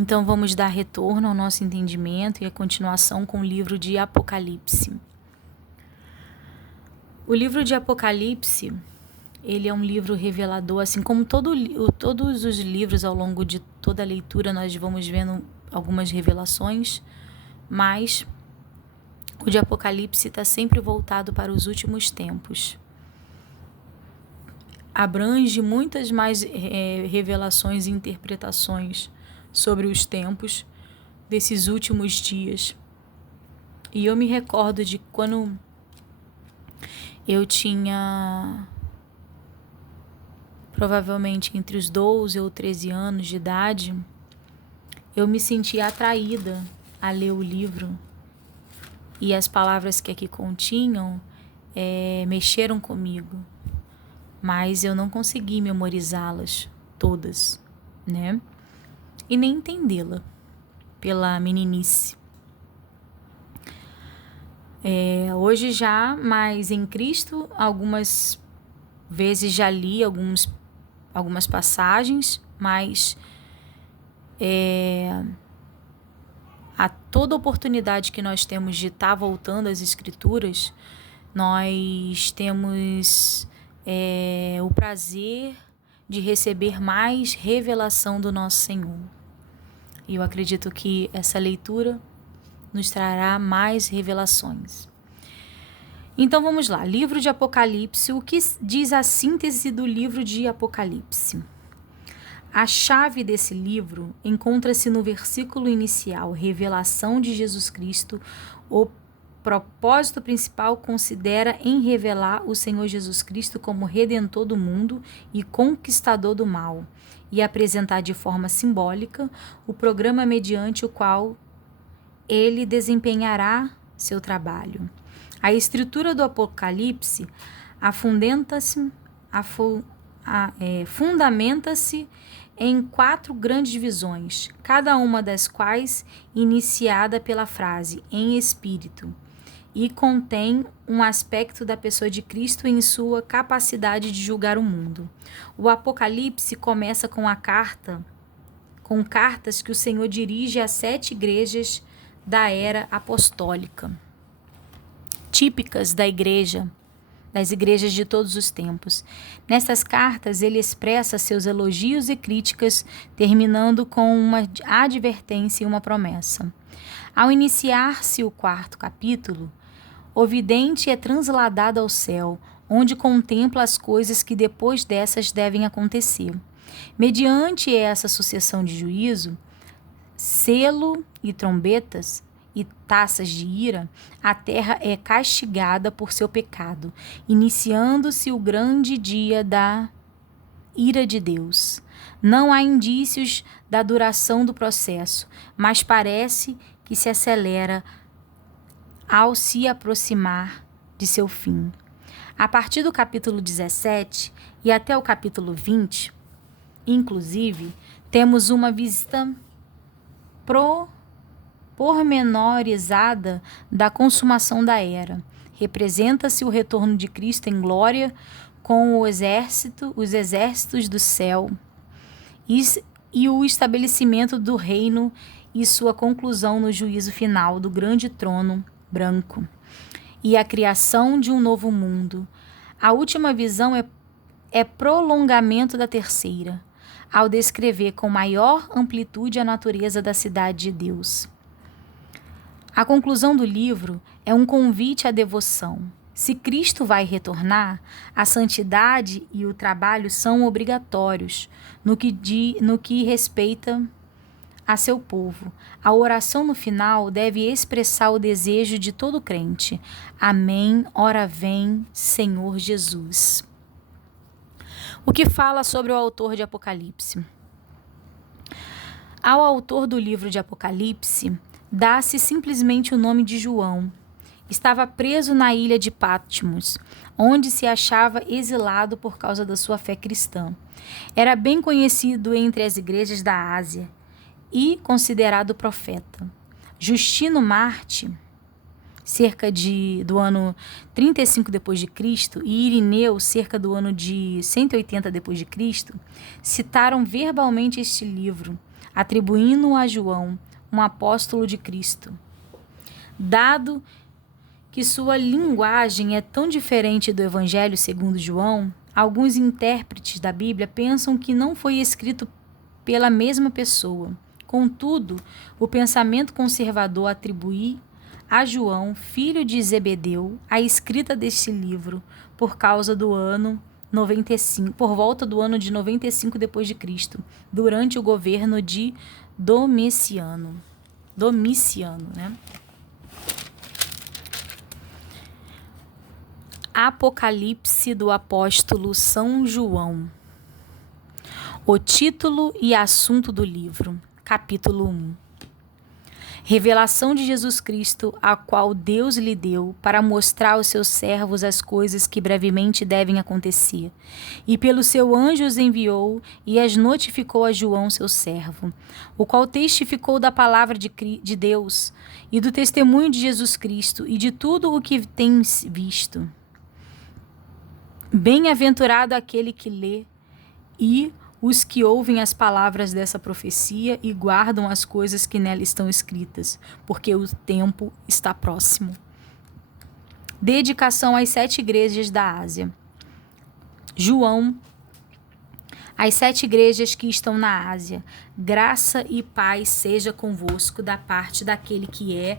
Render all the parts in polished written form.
Então vamos dar retorno ao nosso entendimento e a continuação com o livro de Apocalipse. O livro de Apocalipse, ele é um livro revelador, assim como todos os livros ao longo de toda a leitura nós vamos vendo algumas revelações, mas o de Apocalipse está sempre voltado para os últimos tempos. Abrange muitas mais revelações e interpretações sobre os tempos desses últimos dias. E eu me recordo de quando eu tinha provavelmente entre os 12 ou 13 anos de idade, eu me sentia atraída a ler o livro. E as palavras que aqui continham mexeram comigo. Mas eu não consegui memorizá-las todas, né? E nem entendê-la pela meninice. Hoje já, mas em Cristo, algumas vezes já li algumas passagens, mas a toda oportunidade que nós temos de estar voltando às Escrituras, nós temos o prazer de receber mais revelação do nosso Senhor. E eu acredito que essa leitura nos trará mais revelações. Então vamos lá, livro de Apocalipse. O que diz a síntese do livro de Apocalipse? A chave desse livro encontra-se no versículo inicial, revelação de Jesus Cristo. O propósito principal considera em revelar o Senhor Jesus Cristo como Redentor do mundo e conquistador do mal, e apresentar de forma simbólica o programa mediante o qual ele desempenhará seu trabalho. A estrutura do Apocalipse fundamenta-se em 4 grandes divisões, cada uma das quais iniciada pela frase "em espírito", e contém um aspecto da pessoa de Cristo em sua capacidade de julgar o mundo. O Apocalipse começa com cartas que o Senhor dirige a 7 igrejas da era apostólica, típicas das igrejas de todos os tempos. Nessas cartas, ele expressa seus elogios e críticas, terminando com uma advertência e uma promessa. Ao iniciar-se o 4º capítulo, o vidente é transladado ao céu, onde contempla as coisas que depois dessas devem acontecer. Mediante essa sucessão de juízo, selo e trombetas e taças de ira, a terra é castigada por seu pecado, iniciando-se o grande dia da ira de Deus. Não há indícios da duração do processo, mas parece que se acelera ao se aproximar de seu fim. A partir do capítulo 17 e até o capítulo 20, inclusive, temos uma vista pormenorizada da consumação da era. Representa-se o retorno de Cristo em glória com os exércitos do céu e o estabelecimento do reino e sua conclusão no juízo final do grande trono branco e a criação de um novo mundo. A última visão é prolongamento da terceira, ao descrever com maior amplitude a natureza da cidade de Deus. A conclusão do livro é um convite à devoção. Se Cristo vai retornar, a santidade e o trabalho são obrigatórios no que respeita a seu povo. A oração no final deve expressar o desejo de todo crente. Amém, ora vem, Senhor Jesus. O que fala sobre o autor de Apocalipse? Ao autor do livro de Apocalipse, dá-se simplesmente o nome de João. Estava preso na ilha de Patmos, onde se achava exilado por causa da sua fé cristã. Era bem conhecido entre as igrejas da Ásia e considerado profeta. Justino Marte, cerca do ano 35 depois de Cristo, e Irineu, cerca do ano de 180 depois de Cristo, citaram verbalmente este livro, atribuindo a João, um apóstolo de Cristo. Dado que sua linguagem é tão diferente do Evangelho segundo João, alguns intérpretes da Bíblia pensam que não foi escrito pela mesma pessoa. Contudo, o pensamento conservador atribui a João, filho de Zebedeu, a escrita deste livro por causa do ano 95, por volta do ano de 95 depois de Cristo, durante o governo de Domiciano, né? Apocalipse do apóstolo São João. O título e assunto do livro. Capítulo 1. Revelação de Jesus Cristo, a qual Deus lhe deu para mostrar aos seus servos as coisas que brevemente devem acontecer. E pelo seu anjo os enviou e as notificou a João, seu servo, o qual testificou da palavra de Deus e do testemunho de Jesus Cristo e de tudo o que tem visto. Bem-aventurado aquele que lê e os que ouvem as palavras dessa profecia e guardam as coisas que nela estão escritas, porque o tempo está próximo. Dedicação às 7 igrejas da Ásia. João, às 7 igrejas que estão na Ásia, graça e paz seja convosco da parte daquele que é,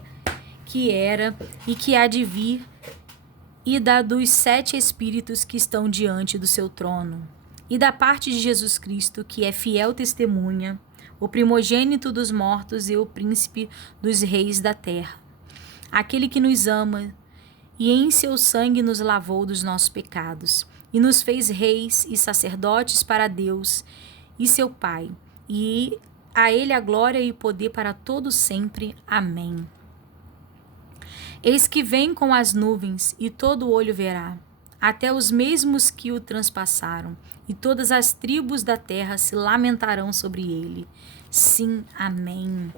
que era e que há de vir, e da dos 7 espíritos que estão diante do seu trono, e da parte de Jesus Cristo, que é fiel testemunha, o primogênito dos mortos e o príncipe dos reis da terra, aquele que nos ama e em seu sangue nos lavou dos nossos pecados, e nos fez reis e sacerdotes para Deus e seu Pai, e a ele a glória e o poder para todos sempre. Amém. Eis que vem com as nuvens, e todo olho verá, até os mesmos que o transpassaram, e todas as tribos da terra se lamentarão sobre ele. Sim, amém.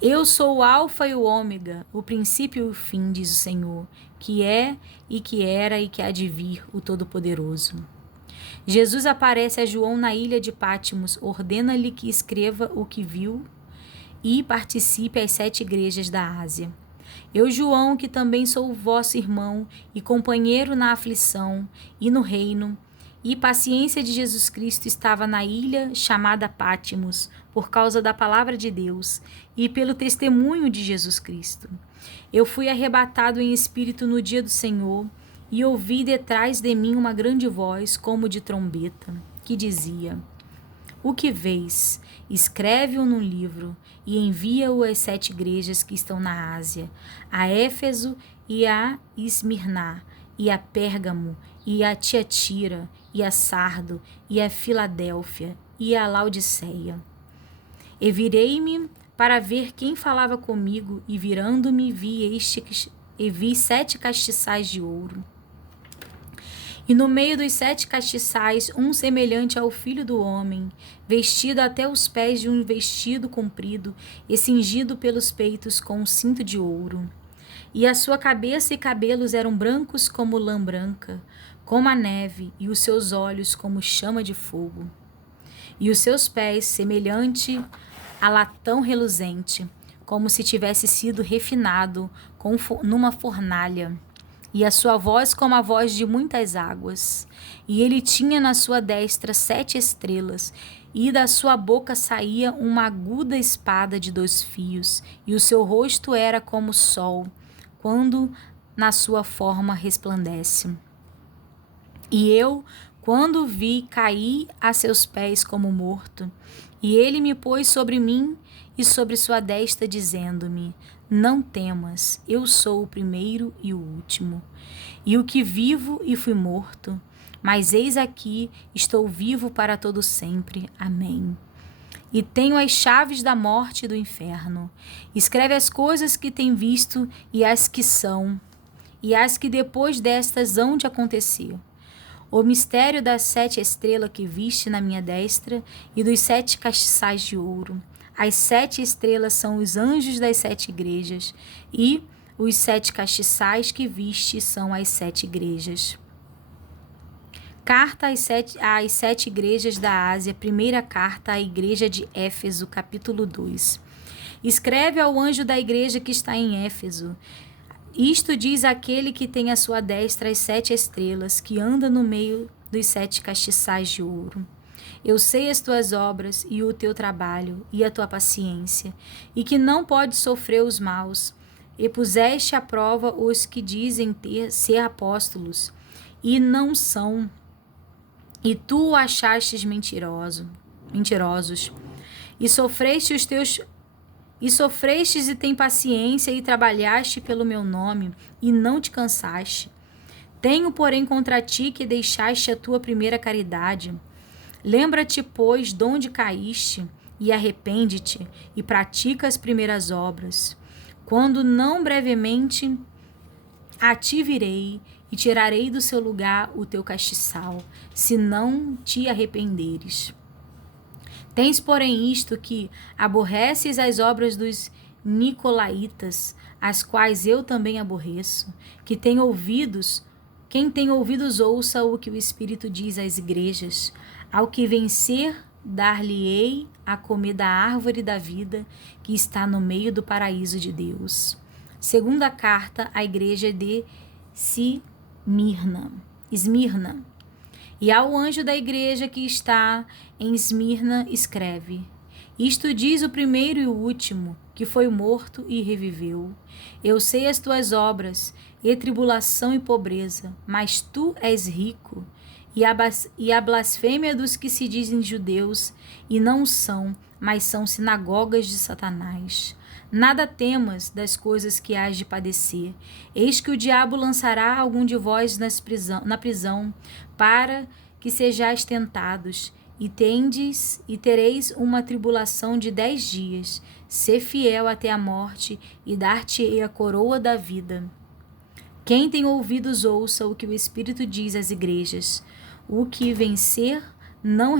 Eu sou o Alfa e o Ômega, o princípio e o fim, diz o Senhor, que é e que era e que há de vir, o Todo-Poderoso. Jesus aparece a João na ilha de Pátimos, ordena-lhe que escreva o que viu e participe às 7 igrejas da Ásia. Eu, João, que também sou o vosso irmão e companheiro na aflição e no reino e paciência de Jesus Cristo, estava na ilha chamada Pátimos, por causa da palavra de Deus e pelo testemunho de Jesus Cristo. Eu fui arrebatado em espírito no dia do Senhor e ouvi detrás de mim uma grande voz, como de trombeta, que dizia: O que vês? Escreve-o num livro e envia-o às 7 igrejas que estão na Ásia, a Éfeso e a Esmirná, e a Pérgamo, e a Tiatira, e a Sardo, e a Filadélfia, e a Laodiceia. E virei-me para ver quem falava comigo, e virando-me vi 7 castiçais de ouro. E no meio dos 7 castiçais, um semelhante ao Filho do Homem, vestido até os pés de um vestido comprido e cingido pelos peitos com um cinto de ouro. E a sua cabeça e cabelos eram brancos como lã branca, como a neve, e os seus olhos como chama de fogo. E os seus pés semelhante a latão reluzente, como se tivesse sido refinado numa fornalha. E a sua voz como a voz de muitas águas. E ele tinha na sua destra 7 estrelas, e da sua boca saía uma aguda espada de 2 fios, e o seu rosto era como o sol, quando na sua forma resplandece. E eu, quando o vi, caí a seus pés como morto, e ele me pôs sobre mim e sobre sua destra, dizendo-me: Não temas, eu sou o primeiro e o último, e o que vivo e fui morto, mas eis aqui, estou vivo para todo sempre. Amém. E tenho as chaves da morte e do inferno. Escreve as coisas que tem visto e as que são, e as que depois destas hão de acontecer. O mistério das 7 estrelas que viste na minha destra e dos 7 castiçais de ouro. As 7 estrelas são os anjos das 7 igrejas, e os 7 castiçais que viste são as 7 igrejas. Carta às sete igrejas da Ásia, primeira carta à igreja de Éfeso, capítulo 2. Escreve ao anjo da igreja que está em Éfeso. Isto diz aquele que tem à sua destra as 7 estrelas, que anda no meio dos 7 castiçais de ouro. Eu sei as tuas obras e o teu trabalho e a tua paciência, e que não podes sofrer os maus, e puseste à prova os que dizem ser apóstolos, e não são, e tu o achastes mentirosos, e sofrestes e tem paciência e trabalhaste pelo meu nome e não te cansaste. Tenho, porém, contra ti que deixaste a tua primeira caridade. Lembra-te, pois, de onde caíste e arrepende-te e pratica as primeiras obras. Quando não brevemente a ti virei e tirarei do seu lugar o teu castiçal, se não te arrependeres. Tens, porém, isto que aborreces as obras dos nicolaítas, as quais eu também aborreço, quem tem ouvidos, ouça o que o Espírito diz às igrejas. Ao que vencer, dar-lhe-ei a comer da árvore da vida que está no meio do paraíso de Deus. Segunda carta à igreja de Esmirna. E ao anjo da igreja que está em Esmirna escreve: Isto diz o primeiro e o último, que foi morto e reviveu. Eu sei as tuas obras, e tribulação e pobreza, mas tu és rico. E a blasfêmia dos que se dizem judeus, e não são, mas são sinagogas de Satanás. Nada temas das coisas que hás de padecer. Eis que o diabo lançará algum de vós na prisão, para que sejais tentados, e tereis uma tribulação de 10 dias. Sê fiel até a morte, e dar-te-ei a coroa da vida. Quem tem ouvidos, ouça o que o Espírito diz às igrejas. O que vencer não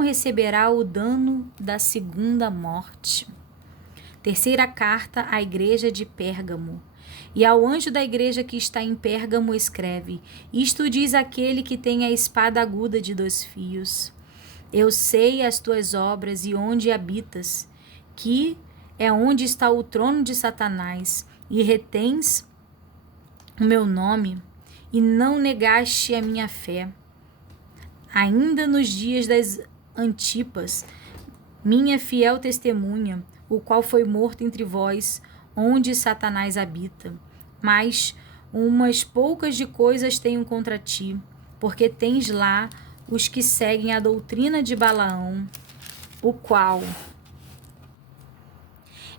receberá o dano da segunda morte. Terceira carta à igreja de Pérgamo. E ao anjo da igreja que está em Pérgamo escreve: Isto diz aquele que tem a espada aguda de 2 fios. Eu sei as tuas obras e onde habitas, que é onde está o trono de Satanás, e retens o meu nome, e não negaste a minha fé. Ainda nos dias das Antipas, minha fiel testemunha, o qual foi morto entre vós, onde Satanás habita. Mas umas poucas de coisas tenho contra ti, porque tens lá os que seguem a doutrina de Balaão, o qual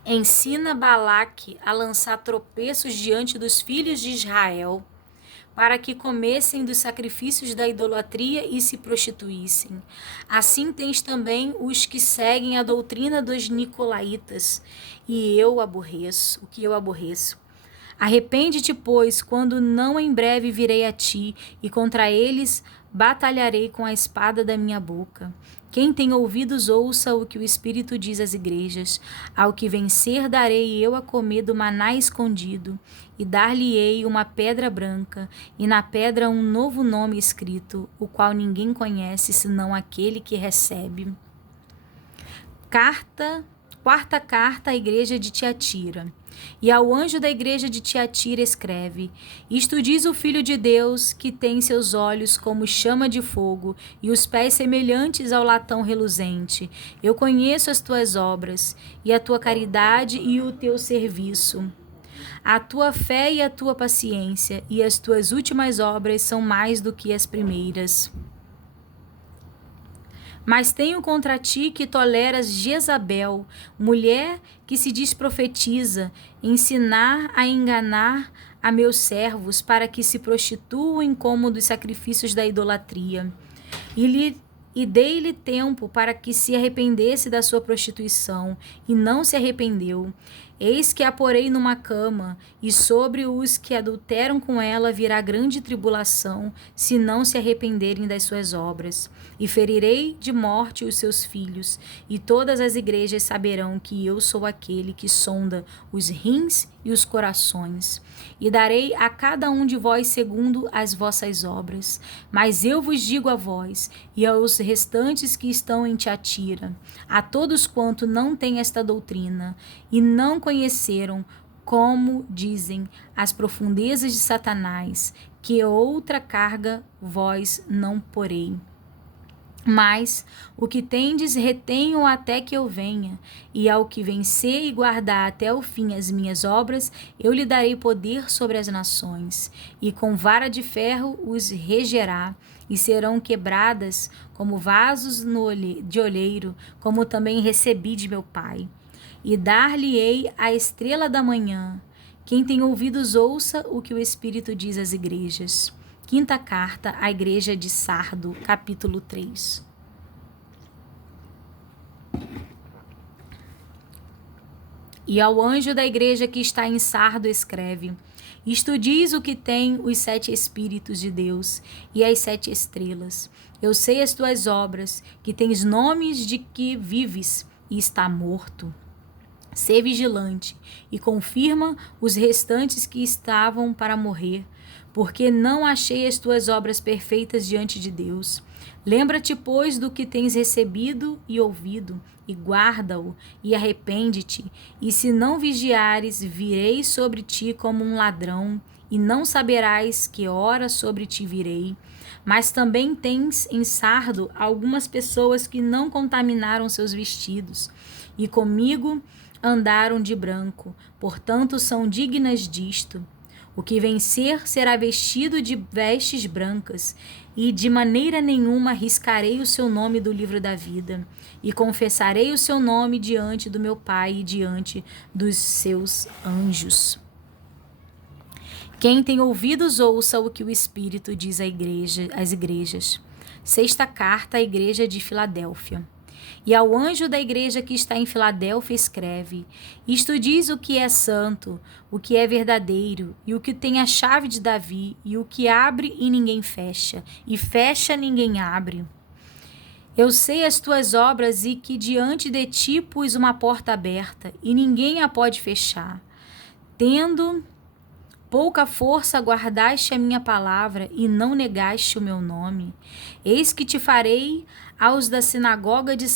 ensina Balaque a lançar tropeços diante dos filhos de Israel, para que comessem dos sacrifícios da idolatria e se prostituíssem. Assim tens também os que seguem a doutrina dos nicolaítas, e o que eu aborreço. Arrepende-te, pois, quando não em breve virei a ti, e contra eles batalharei com a espada da minha boca. Quem tem ouvidos, ouça o que o Espírito diz às igrejas. Ao que vencer, darei eu a comer do maná escondido, e dar-lhe-ei uma pedra branca, e na pedra um novo nome escrito, o qual ninguém conhece, senão aquele que recebe. Quarta carta à igreja de Tiatira. E ao anjo da igreja de Tiatira escreve: Isto diz o Filho de Deus, que tem seus olhos como chama de fogo e os pés semelhantes ao latão reluzente. Eu conheço as tuas obras, e a tua caridade e o teu serviço, a tua fé e a tua paciência, e as tuas últimas obras são mais do que as primeiras. Mas tenho contra ti que toleras Jezabel, mulher que se diz profetiza, ensinar a enganar a meus servos para que se prostituam como dos sacrifícios da idolatria. E e dei-lhe tempo para que se arrependesse da sua prostituição, e não se arrependeu. Eis que a porei numa cama, e sobre os que adulteram com ela virá grande tribulação, se não se arrependerem das suas obras. E ferirei de morte os seus filhos, e todas as igrejas saberão que eu sou aquele que sonda os rins e os corações. E darei a cada um de vós segundo as vossas obras. Mas eu vos digo a vós, e aos restantes que estão em Tiatira, a todos quanto não têm esta doutrina, e não conheceram, como dizem, as profundezas de Satanás, que outra carga vós não porei. Mas o que tendes retenho até que eu venha, e ao que vencer e guardar até o fim as minhas obras, eu lhe darei poder sobre as nações, e com vara de ferro os regerá, e serão quebradas como vasos de olheiro, como também recebi de meu Pai. E dar-lhe-ei a estrela da manhã. Quem tem ouvidos, ouça o que o Espírito diz às igrejas. Quinta carta à igreja de Sardo, capítulo 3. E ao anjo da igreja que está em Sardo escreve: Isto diz o que tem os 7 Espíritos de Deus e as 7 estrelas. Eu sei as tuas obras, que tens nomes de que vives e está morto. Sê vigilante e confirma os restantes que estavam para morrer, porque não achei as tuas obras perfeitas diante de Deus. Lembra-te, pois, do que tens recebido e ouvido, e guarda-o, e arrepende-te. E se não vigiares, virei sobre ti como um ladrão, e não saberás que hora sobre ti virei. Mas também tens em Sardo algumas pessoas que não contaminaram seus vestidos, e comigo andaram de branco, portanto são dignas disto. O que vencer será vestido de vestes brancas, e de maneira nenhuma riscarei o seu nome do livro da vida, e confessarei o seu nome diante do meu Pai e diante dos seus anjos. Quem tem ouvidos, ouça o que o Espírito diz às igrejas. Sexta carta à igreja de Filadélfia. E ao anjo da igreja que está em Filadélfia escreve: Isto diz o que é santo, o que é verdadeiro, e o que tem a chave de Davi, e o que abre e ninguém fecha, e fecha ninguém abre. Eu sei as tuas obras e que diante de ti pus uma porta aberta, e ninguém a pode fechar. Tendo pouca força, guardaste a minha palavra e não negaste o meu nome. Eis que te farei aos da sinagoga de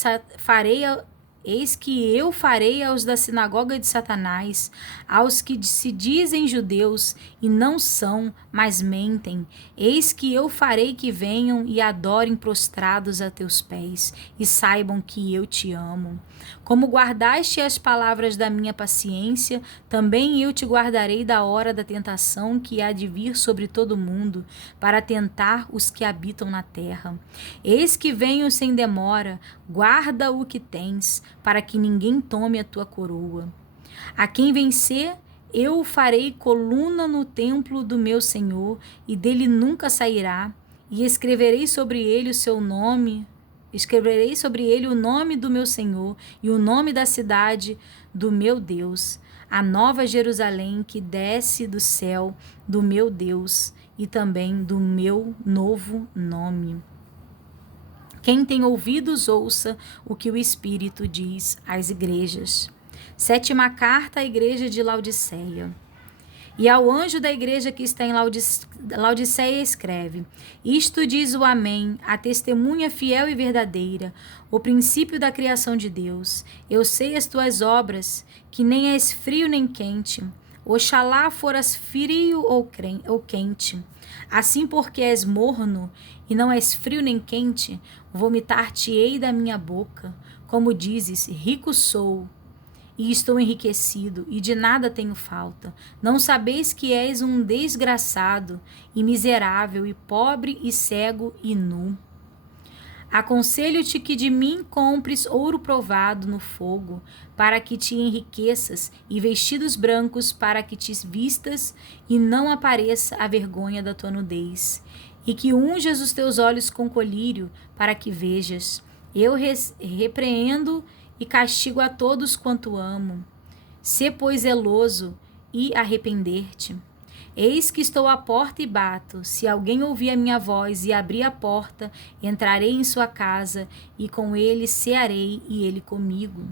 Eis que eu farei aos da sinagoga de Satanás, aos que se dizem judeus e não são, mas mentem. Eis que eu farei que venham e adorem prostrados a teus pés, e saibam que eu te amo. Como guardaste as palavras da minha paciência, também eu te guardarei da hora da tentação que há de vir sobre todo o mundo, para tentar os que habitam na terra. Eis que venho sem demora, guarda o que tens, para que ninguém tome a tua coroa. A quem vencer, eu farei coluna no templo do meu Senhor, e dele nunca sairá, e escreverei sobre ele o seu nome. Escreverei sobre ele o nome do meu Senhor e o nome da cidade do meu Deus, a nova Jerusalém que desce do céu do meu Deus, e também do meu novo nome. Quem tem ouvidos, ouça o que o Espírito diz às igrejas. Sétima carta à igreja de Laodiceia. E ao anjo da igreja que está em Laodiceia escreve: Isto diz o Amém, a testemunha fiel e verdadeira, o princípio da criação de Deus. Eu sei as tuas obras, que nem és frio nem quente. Oxalá foras frio ou quente. Assim, porque és morno e não és frio nem quente, vomitar-te-ei da minha boca. Como dizes, rico sou, e estou enriquecido, e de nada tenho falta. Não sabeis que és um desgraçado, e miserável, e pobre, e cego, e nu. Aconselho-te que de mim compres ouro provado no fogo, para que te enriqueças, e vestidos brancos, para que te vistas, e não apareça a vergonha da tua nudez. e que unjas os teus olhos com colírio, para que vejas. Eu repreendo e castigo a todos quanto amo. Sê, pois, zeloso e arrepender-te. Eis que estou à porta e bato. Se alguém ouvir a minha voz e abrir a porta, entrarei em sua casa, e com ele cearei, e ele comigo.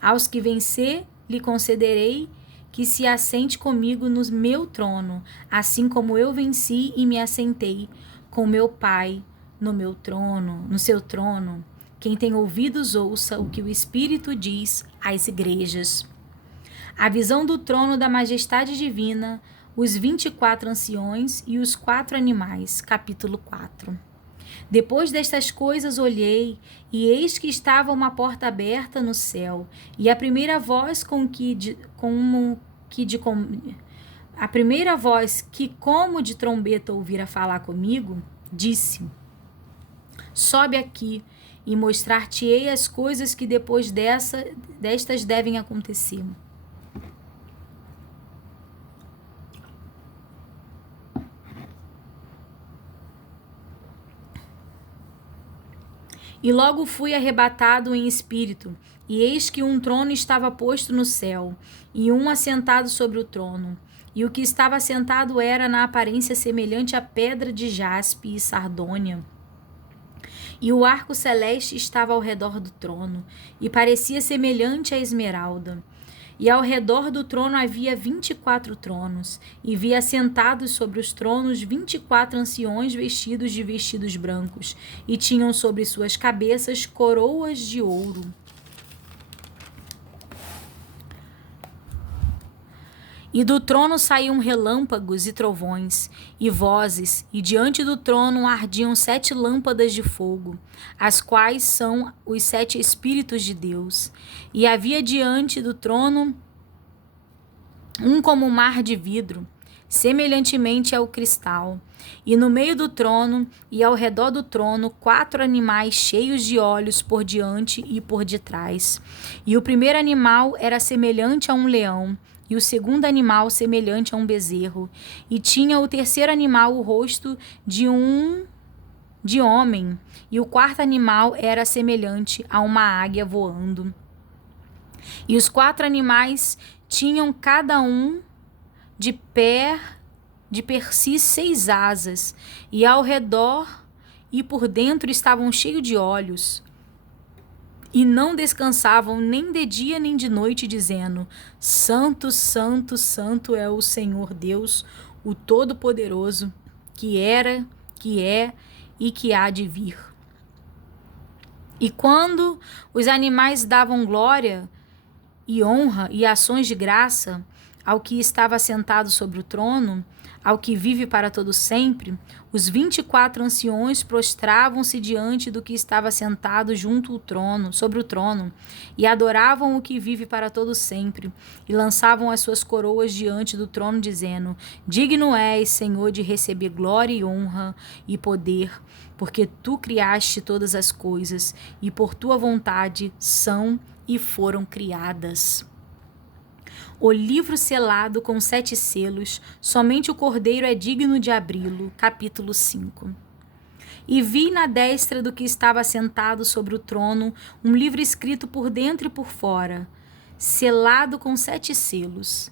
Aos que vencer, lhe concederei que se assente comigo no meu trono, assim como eu venci e me assentei com meu Pai no seu trono. Quem tem ouvidos, ouça o que o Espírito diz às igrejas. A visão do trono da majestade divina, os 24 anciões e os 4 animais. Capítulo 4. Depois destas coisas olhei, e eis que estava uma porta aberta no céu, e a primeira voz como de trombeta ouvira falar comigo, disse: sobe aqui, e mostrar-te-ei as coisas que depois destas devem acontecer. E logo fui arrebatado em espírito, e eis que um trono estava posto no céu, e um assentado sobre o trono. E o que estava assentado era na aparência semelhante à pedra de jaspe e sardônia. E o arco celeste estava ao redor do trono, e parecia semelhante à esmeralda. E ao redor do trono havia 24 tronos, e vi assentados sobre os tronos 24 anciões vestidos de vestidos brancos, e tinham sobre suas cabeças coroas de ouro. E do trono saíam relâmpagos e trovões, e vozes, e diante do trono ardiam 7 lâmpadas de fogo, as quais são os 7 Espíritos de Deus. E havia diante do trono um como mar de vidro, semelhantemente ao cristal. E no meio do trono e ao redor do trono 4 animais cheios de olhos por diante e por detrás. E o primeiro animal era semelhante a um leão, e o segundo animal semelhante a um bezerro, e tinha o terceiro animal o rosto de homem, e o quarto animal era semelhante a uma águia voando. E os 4 animais tinham cada um de per si 6 asas, e ao redor e por dentro estavam cheios de olhos. E não descansavam nem de dia nem de noite, dizendo: Santo, Santo, Santo é o Senhor Deus, o Todo-Poderoso, que era, que é e que há de vir. E quando os animais davam glória e honra e ações de graça ao que estava sentado sobre o trono, ao que vive para todo sempre, os 24 anciões prostravam-se diante do que estava sentado sobre o trono, e adoravam o que vive para todo sempre, e lançavam as suas coroas diante do trono, dizendo: Digno és, Senhor, de receber glória e honra e poder, porque tu criaste todas as coisas, e por tua vontade são e foram criadas. O livro selado com 7 selos, somente o Cordeiro é digno de abri-lo. Capítulo 5. E vi na destra do que estava sentado sobre o trono um livro escrito por dentro e por fora, selado com 7 selos.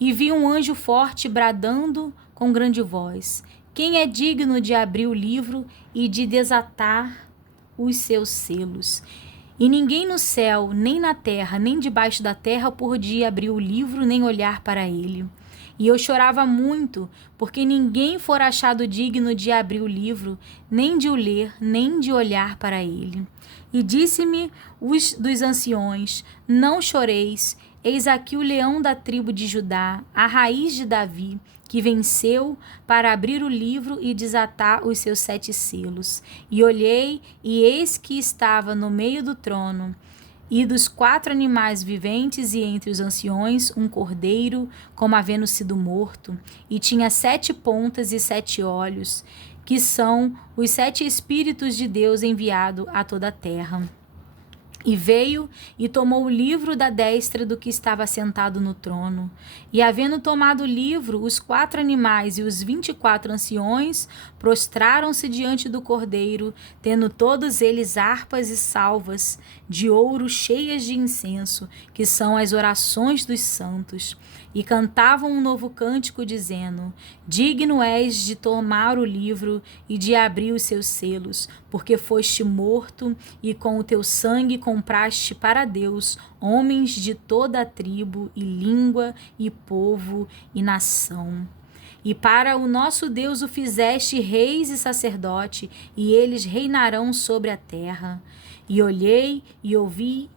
E vi um anjo forte bradando com grande voz: Quem é digno de abrir o livro e de desatar os seus selos? E ninguém no céu, nem na terra, nem debaixo da terra podia abrir o livro, nem olhar para ele. E eu chorava muito, porque ninguém fora achado digno de abrir o livro, nem de o ler, nem de olhar para ele. E disse-me dos anciões: Não choreis, eis aqui o leão da tribo de Judá, a raiz de Davi, que venceu para abrir o livro e desatar os seus 7 selos. E olhei, e eis que estava no meio do trono, e dos 4 animais viventes, e entre os anciões, um cordeiro, como havendo sido morto, e tinha 7 pontas e 7 olhos, que são os 7 Espíritos de Deus enviado a toda a terra. E veio e tomou o livro da destra do que estava sentado no trono. E havendo tomado o livro, os 4 animais e os 24 anciões prostraram-se diante do Cordeiro, tendo todos eles harpas e salvas de ouro cheias de incenso, que são as orações dos santos. E cantavam um novo cântico, dizendo: Digno és de tomar o livro e de abrir os seus selos, porque foste morto e com o teu sangue compraste para Deus homens de toda a tribo e língua e povo e nação. E para o nosso Deus o fizeste reis e sacerdote, e eles reinarão sobre a terra. E olhei e ouvi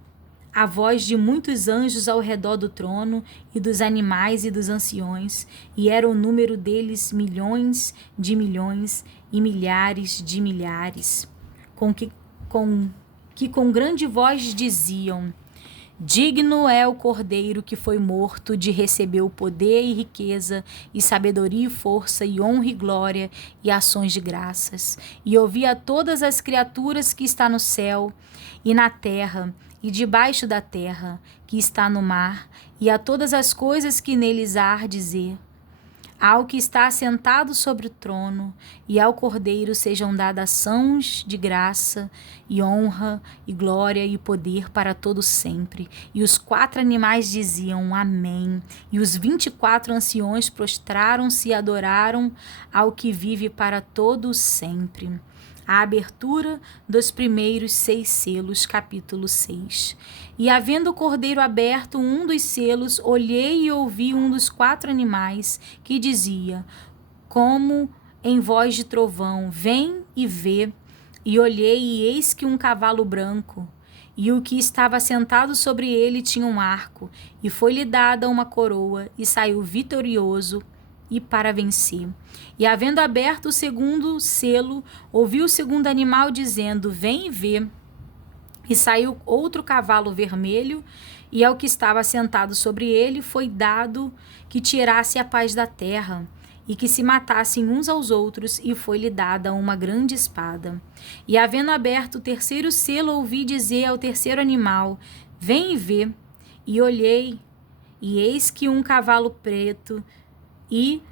a voz de muitos anjos ao redor do trono, e dos animais e dos anciões, e era o número deles milhões de milhões e milhares de milhares, com grande voz diziam: Digno é o Cordeiro que foi morto de receber o poder e riqueza, e sabedoria e força, e honra e glória, e ações de graças. E ouvi a todas as criaturas que está no céu e na terra, e debaixo da terra, que está no mar, e a todas as coisas que neles há, dizer: Ao que está assentado sobre o trono e ao Cordeiro sejam dadas ações de graça e honra e glória e poder para todo sempre. E os 4 animais diziam Amém. E os 24 anciões prostraram-se e adoraram ao que vive para todo sempre. A abertura dos primeiros 6 selos, capítulo 6. E havendo o Cordeiro aberto um dos selos, olhei e ouvi um dos 4 animais, que dizia, como em voz de trovão, Vem e vê. E olhei, e eis que um cavalo branco, e o que estava sentado sobre ele tinha um arco, e foi-lhe dada uma coroa, e saiu vitorioso e para vencer. E havendo aberto o segundo selo, ouvi o segundo animal dizendo, Vem e vê. E saiu outro cavalo vermelho, e ao que estava sentado sobre ele foi dado que tirasse a paz da terra, e que se matassem uns aos outros, e foi-lhe dada uma grande espada. E havendo aberto o terceiro selo, ouvi dizer ao terceiro animal, Vem e vê. E olhei, e eis que um cavalo preto, e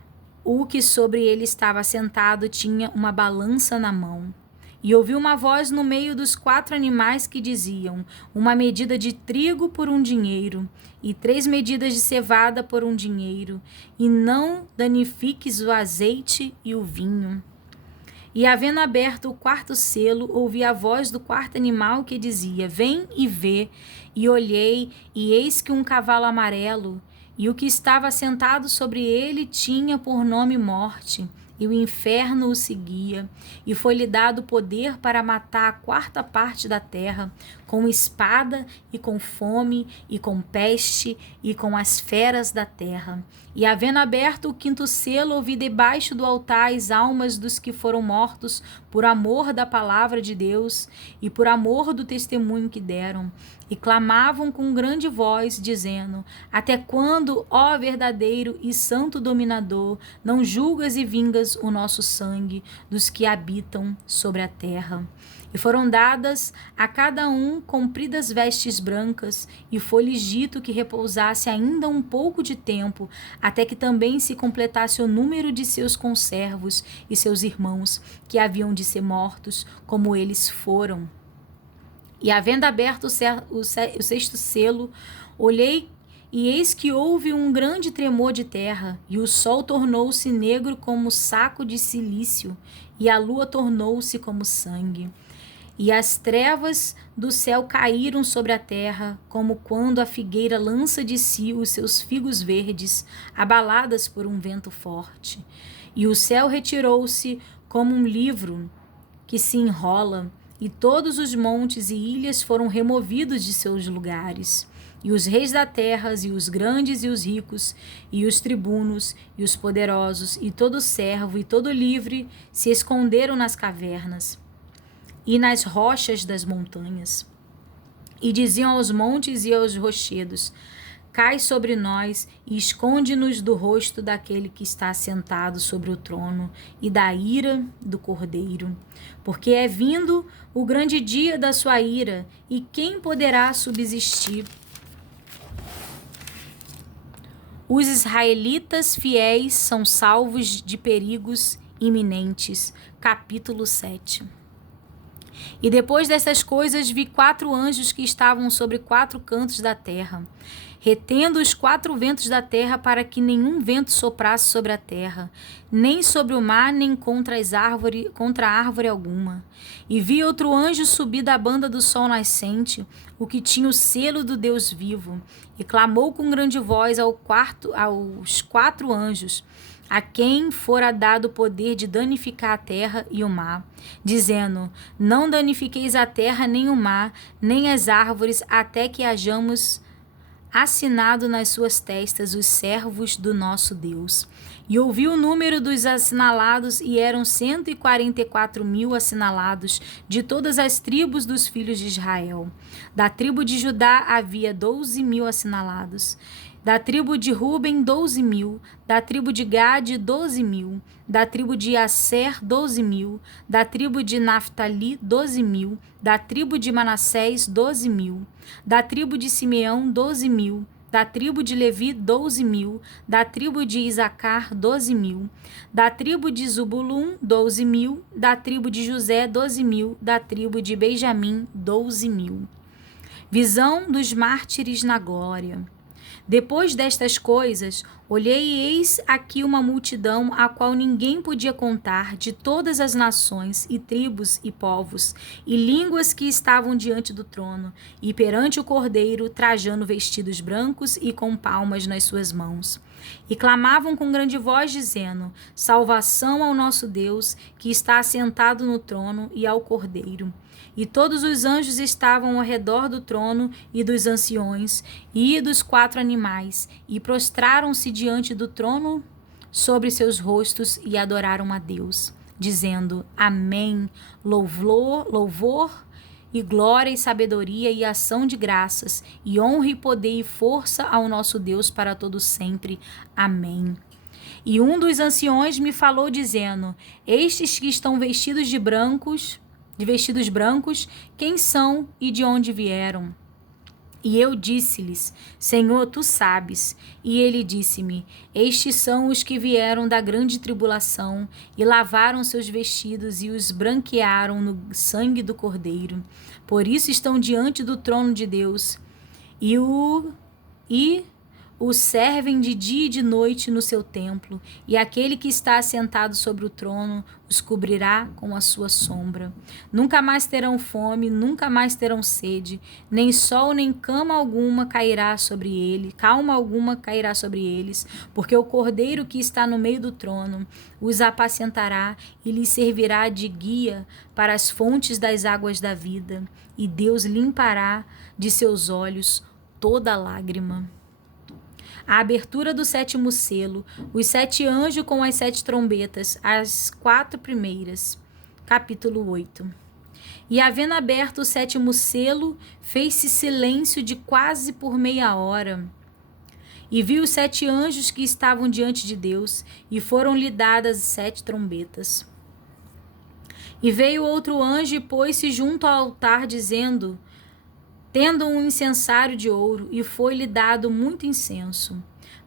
o que sobre ele estava sentado tinha uma balança na mão. E ouvi uma voz no meio dos 4 animais que diziam, uma medida de trigo por um dinheiro, e 3 medidas de cevada por um dinheiro, e não danifiques o azeite e o vinho. E havendo aberto o 4º selo, ouvi a voz do 4º animal que dizia, Vem e vê. E olhei, e eis que um cavalo amarelo, e o que estava sentado sobre ele tinha por nome Morte, e o inferno o seguia, e foi-lhe dado poder para matar a 4ª parte da terra, com espada, e com fome, e com peste, e com as feras da terra. E havendo aberto o 5º selo, ouvi debaixo do altar as almas dos que foram mortos por amor da palavra de Deus, e por amor do testemunho que deram, e clamavam com grande voz, dizendo, Até quando, ó verdadeiro e santo dominador, não julgas e vingas o nosso sangue dos que habitam sobre a terra? E foram dadas a cada um compridas vestes brancas, e foi-lhes dito que repousasse ainda um pouco de tempo, até que também se completasse o número de seus conservos e seus irmãos, que haviam de ser mortos, como eles foram. E havendo aberto o 6º selo, olhei, e eis que houve um grande tremor de terra, e o sol tornou-se negro como saco de cilício, e a lua tornou-se como sangue. E as trevas do céu caíram sobre a terra, como quando a figueira lança de si os seus figos verdes, abaladas por um vento forte. E o céu retirou-se como um livro que se enrola, e todos os montes e ilhas foram removidos de seus lugares. E os reis da terra, e os grandes e os ricos, e os tribunos, e os poderosos, e todo servo, e todo livre, se esconderam nas cavernas e nas rochas das montanhas. E diziam aos montes e aos rochedos, cai sobre nós e esconde-nos do rosto daquele que está sentado sobre o trono e da ira do Cordeiro. Porque é vindo o grande dia da sua ira, e quem poderá subsistir? Os israelitas fiéis são salvos de perigos iminentes. Capítulo 7. E depois dessas coisas vi 4 anjos que estavam sobre 4 cantos da terra, retendo os 4 ventos da terra, para que nenhum vento soprasse sobre a terra, nem sobre o mar, nem contra árvore alguma. E vi outro anjo subir da banda do sol nascente, o que tinha o selo do Deus vivo, e clamou com grande voz aos 4 anjos, a quem fora dado o poder de danificar a terra e o mar, dizendo: não danifiqueis a terra, nem o mar, nem as árvores, até que hajamos assinado nas suas testas os servos do nosso Deus. E ouvi o número dos assinalados, e eram 144.000 assinalados, de todas as tribos dos filhos de Israel. Da tribo de Judá havia 12.000 assinalados. Da tribo de Ruben, 12.000. Da tribo de Gade, 12.000. Da tribo de Asser, 12.000. Da tribo de Naftali, 12.000. Da tribo de Manassés, 12.000. Da tribo de Simeão, 12.000. Da tribo de Levi, 12.000. Da tribo de Isacar, 12.000. Da tribo de Zebulun, 12.000. Da tribo de José, 12.000. Da tribo de Benjamim, 12.000. Visão dos mártires na glória. Depois destas coisas, olhei e eis aqui uma multidão a qual ninguém podia contar, de todas as nações e tribos e povos e línguas, que estavam diante do trono e perante o Cordeiro, trajando vestidos brancos e com palmas nas suas mãos. E clamavam com grande voz, dizendo: salvação ao nosso Deus, que está assentado no trono, e ao Cordeiro. E todos os anjos estavam ao redor do trono e dos anciões e dos 4 animais, e prostraram-se diante do trono sobre seus rostos e adoraram a Deus, dizendo: Amém, louvor e glória e sabedoria e ação de graças, e honra e poder e força ao nosso Deus para todo sempre. Amém. E um dos anciões me falou, dizendo: estes que estão vestidos brancos, quem são e de onde vieram? E eu disse-lhes: Senhor, tu sabes. E ele disse-me: estes são os que vieram da grande tribulação e lavaram seus vestidos e os branquearam no sangue do Cordeiro. Por isso estão diante do trono de Deus e o servem de dia e de noite no seu templo, e aquele que está assentado sobre o trono os cobrirá com a sua sombra. Nunca mais terão fome, nunca mais terão sede, nem sol nem calma alguma cairá sobre eles, porque o Cordeiro que está no meio do trono os apacentará e lhes servirá de guia para as fontes das águas da vida, e Deus limpará de seus olhos toda lágrima. A abertura do 7º selo, os 7 anjos com as 7 trombetas, as 4 primeiras. Capítulo 8. E havendo aberto o 7º selo, fez-se silêncio de quase por meia hora. E vi os 7 anjos que estavam diante de Deus, e foram-lhe dadas 7 trombetas. E veio outro anjo e pôs-se junto ao altar, dizendo: tendo um incensário de ouro, e foi-lhe dado muito incenso,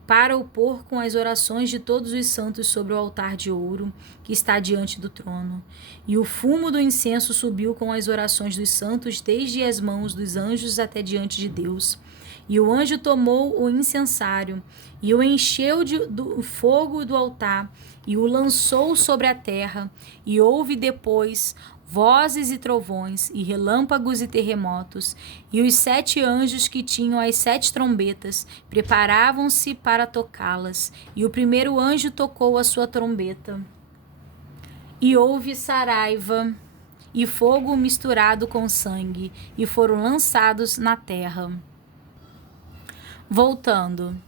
para o pôr com as orações de todos os santos sobre o altar de ouro que está diante do trono. E o fumo do incenso subiu com as orações dos santos desde as mãos dos anjos até diante de Deus. E o anjo tomou o incensário e o encheu do fogo do altar e o lançou sobre a terra, e houve depois vozes e trovões, e relâmpagos e terremotos, e os 7 anjos que tinham as 7 trombetas preparavam-se para tocá-las, e o primeiro anjo tocou a sua trombeta, e houve saraiva e fogo misturado com sangue, e foram lançados na terra. Voltando.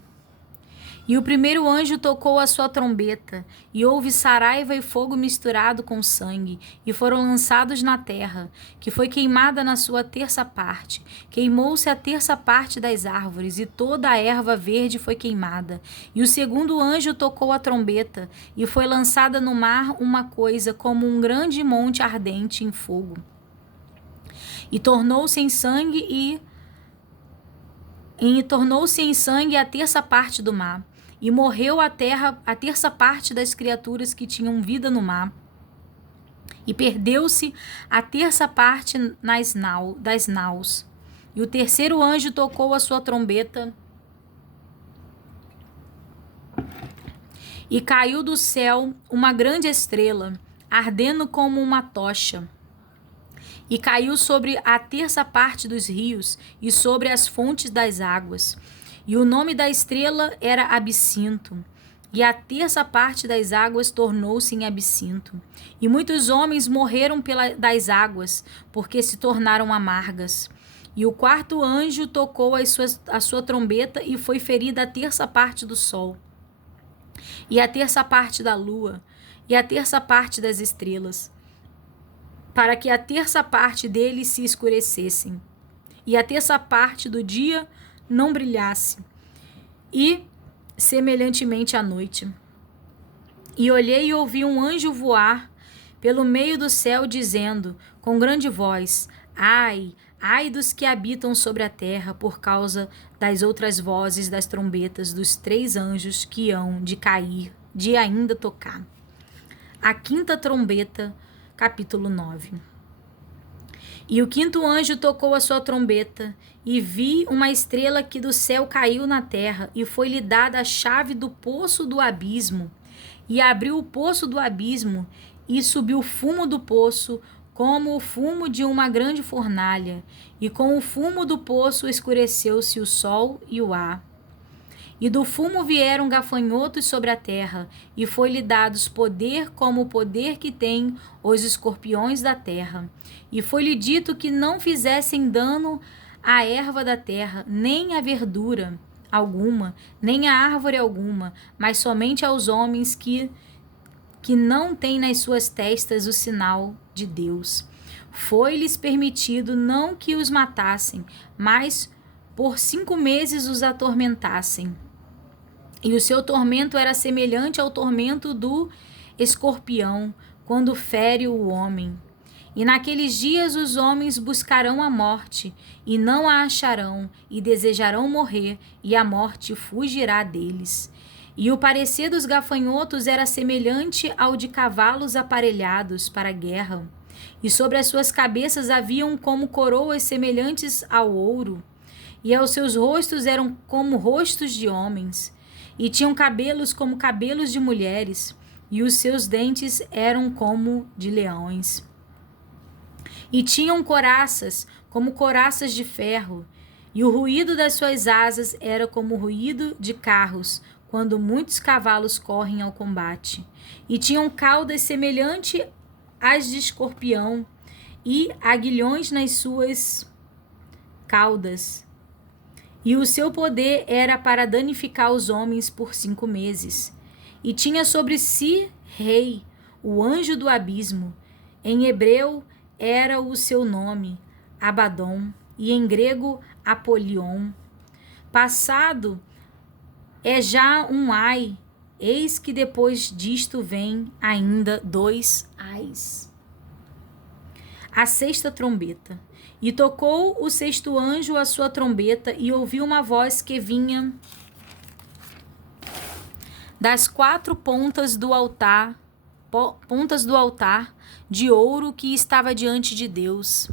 E o primeiro anjo tocou a sua trombeta, e houve saraiva e fogo misturado com sangue, e foram lançados na terra, que foi queimada na sua terça parte. Queimou-se a terça parte das árvores, e toda a erva verde foi queimada. E o segundo anjo tocou a trombeta, e foi lançada no mar uma coisa como um grande monte ardente em fogo. E tornou-se em sangue a terça parte do mar. E morreu a terra, a terça parte das criaturas que tinham vida no mar. E perdeu-se a terça parte das naus. E o terceiro anjo tocou a sua trombeta, e caiu do céu uma grande estrela, ardendo como uma tocha. E caiu sobre a terça parte dos rios e sobre as fontes das águas. E o nome da estrela era Absinto. E a terça parte das águas tornou-se em absinto. E muitos homens morreram das águas, porque se tornaram amargas. E o quarto anjo tocou a sua trombeta, e foi ferida a terça parte do sol, e a terça parte da lua, e a terça parte das estrelas, para que a terça parte deles se escurecessem, e a terça parte do dia não brilhasse, e semelhantemente à noite. E olhei e ouvi um anjo voar pelo meio do céu, dizendo com grande voz: Ai, ai dos que habitam sobre a terra, por causa das outras vozes das trombetas dos 3 anjos que hão de cair, de ainda tocar. A quinta trombeta, capítulo 9. E o quinto anjo tocou a sua trombeta, e vi uma estrela que do céu caiu na terra, e foi-lhe dada a chave do poço do abismo. E abriu o poço do abismo, e subiu fumo do poço, como o fumo de uma grande fornalha. E com o fumo do poço escureceu-se o sol e o ar. E do fumo vieram gafanhotos sobre a terra, e foi-lhe dados poder como o poder que têm os escorpiões da terra. E foi-lhe dito que não fizessem dano à erva da terra, nem à verdura alguma, nem à árvore alguma, mas somente aos homens que não têm nas suas testas o sinal de Deus. Foi-lhes permitido não que os matassem, mas por 5 meses os atormentassem. E o seu tormento era semelhante ao tormento do escorpião, quando fere o homem. E naqueles dias os homens buscarão a morte, e não a acharão, e desejarão morrer, e a morte fugirá deles. E o parecer dos gafanhotos era semelhante ao de cavalos aparelhados para a guerra. E sobre as suas cabeças haviam como coroas semelhantes ao ouro, e aos seus rostos eram como rostos de homens. E tinham cabelos como cabelos de mulheres, e os seus dentes eram como de leões. E tinham coraças como coraças de ferro, e o ruído das suas asas era como o ruído de carros, quando muitos cavalos correm ao combate. E tinham caudas semelhantes às de escorpião, e aguilhões nas suas caudas. E o seu poder era para danificar os homens por 5 meses. E tinha sobre si rei, o anjo do abismo. Em hebreu era o seu nome, Abaddon, e em grego Apolion. Passado é já um ai, eis que depois disto vem ainda 2 ais. A sexta trombeta. E tocou o sexto anjo a sua trombeta, e ouviu uma voz que vinha das 4 pontas do altar de ouro que estava diante de Deus,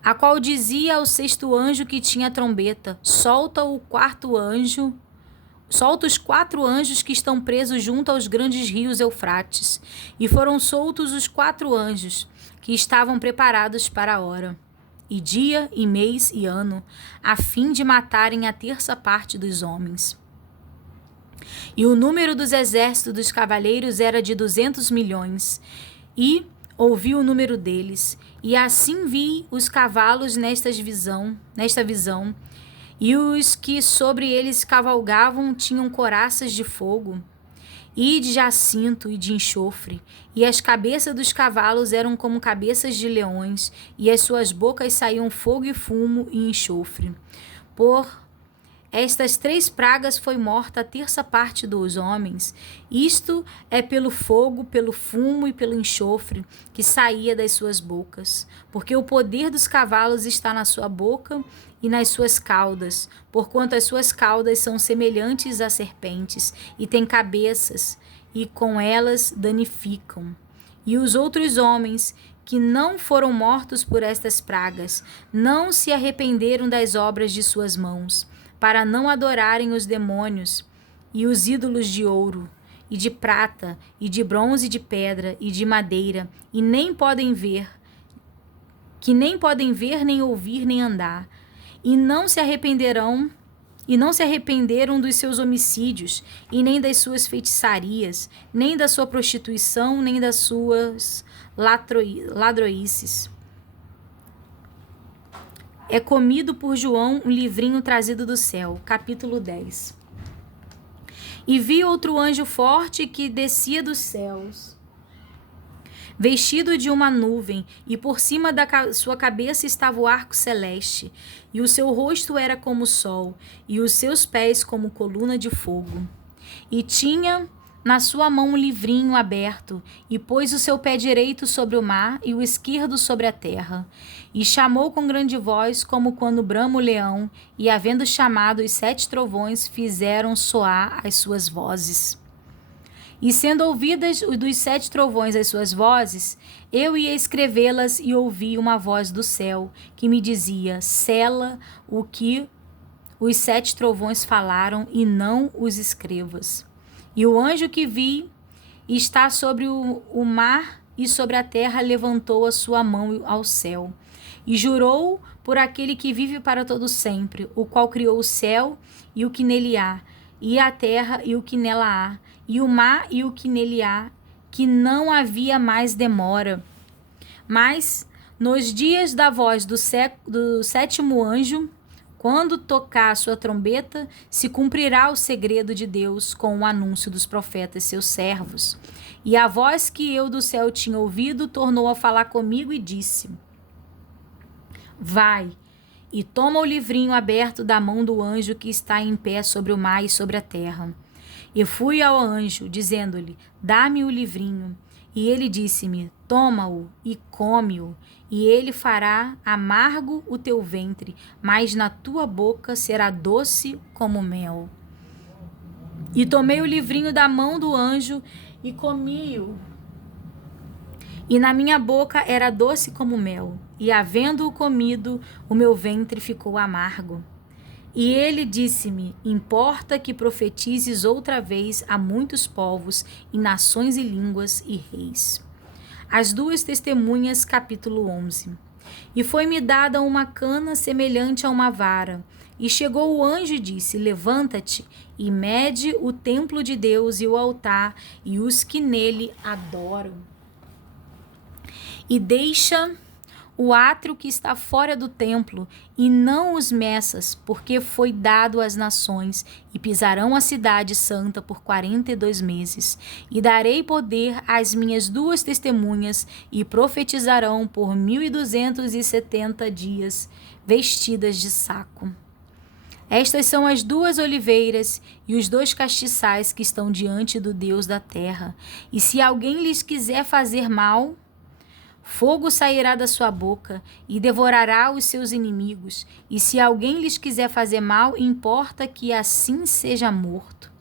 a qual dizia ao sexto anjo que tinha a trombeta: solta os 4 anjos que estão presos junto aos grandes rios Eufrates. E foram soltos os 4 anjos que estavam preparados para a hora, e dia, e mês, e ano, a fim de matarem a terça parte dos homens. E o número dos exércitos dos cavaleiros era de 200 milhões, e ouvi o número deles, e assim vi os cavalos nesta visão, e os que sobre eles cavalgavam tinham couraças de fogo, e de jacinto e de enxofre, e as cabeças dos cavalos eram como cabeças de leões, e as suas bocas saíam fogo e fumo e enxofre. Por estas 3 pragas foi morta a terça parte dos homens. Isto é pelo fogo, pelo fumo e pelo enxofre que saía das suas bocas. Porque o poder dos cavalos está na sua boca e nas suas caudas, porquanto as suas caudas são semelhantes a serpentes e têm cabeças, e com elas danificam. E os outros homens que não foram mortos por estas pragas não se arrependeram das obras de suas mãos, para não adorarem os demônios e os ídolos de ouro, e de prata, e de bronze, e de pedra, e de madeira, que nem podem ver, nem ouvir, nem andar, e não se arrependeram, e não se arrependeram dos seus homicídios, e nem das suas feitiçarias, nem da sua prostituição, nem das suas ladroices. É comido por João um livrinho trazido do céu. Capítulo 10. E vi outro anjo forte que descia dos céus, vestido de uma nuvem, e por cima da sua cabeça estava o arco celeste, e o seu rosto era como o sol, e os seus pés como coluna de fogo. E tinha na sua mão um livrinho aberto, e pôs o seu pé direito sobre o mar e o esquerdo sobre a terra. E chamou com grande voz, como quando brama o leão, e havendo chamado, os 7 trovões fizeram soar as suas vozes. E sendo ouvidas dos 7 trovões as suas vozes, eu ia escrevê-las, e ouvi uma voz do céu, que me dizia: sela o que os 7 trovões falaram, e não os escrevas. E o anjo que vi está sobre o mar e sobre a terra levantou a sua mão ao céu e jurou por aquele que vive para todo sempre, o qual criou o céu e o que nele há, e a terra e o que nela há, e o mar e o que nele há, que não havia mais demora. Mas nos dias da voz do 7º anjo, quando tocar a sua trombeta, se cumprirá o segredo de Deus com o anúncio dos profetas, seus servos. E a voz que eu do céu tinha ouvido tornou a falar comigo e disse: vai e toma o livrinho aberto da mão do anjo que está em pé sobre o mar e sobre a terra. E fui ao anjo, dizendo-lhe: dá-me o livrinho. E ele disse-me: toma-o e come-o, e ele fará amargo o teu ventre, mas na tua boca será doce como mel. E tomei o livrinho da mão do anjo e comi-o, e na minha boca era doce como mel, e havendo-o comido, o meu ventre ficou amargo. E ele disse-me: importa que profetizes outra vez a muitos povos, e nações e línguas e reis. As 2 testemunhas, capítulo 11. E foi-me dada uma cana semelhante a uma vara, e chegou o anjo e disse: levanta-te e mede o templo de Deus e o altar e os que nele adoram, e deixa o átrio que está fora do templo, e não os meças, porque foi dado às nações, e pisarão a cidade santa por 42 meses. E darei poder às minhas 2 testemunhas, e profetizarão por 1270 dias, vestidas de saco. Estas são as 2 oliveiras e os 2 castiçais que estão diante do Deus da terra. E se alguém lhes quiser fazer mal, fogo sairá da sua boca e devorará os seus inimigos. E se alguém lhes quiser fazer mal, importa que assim seja morto.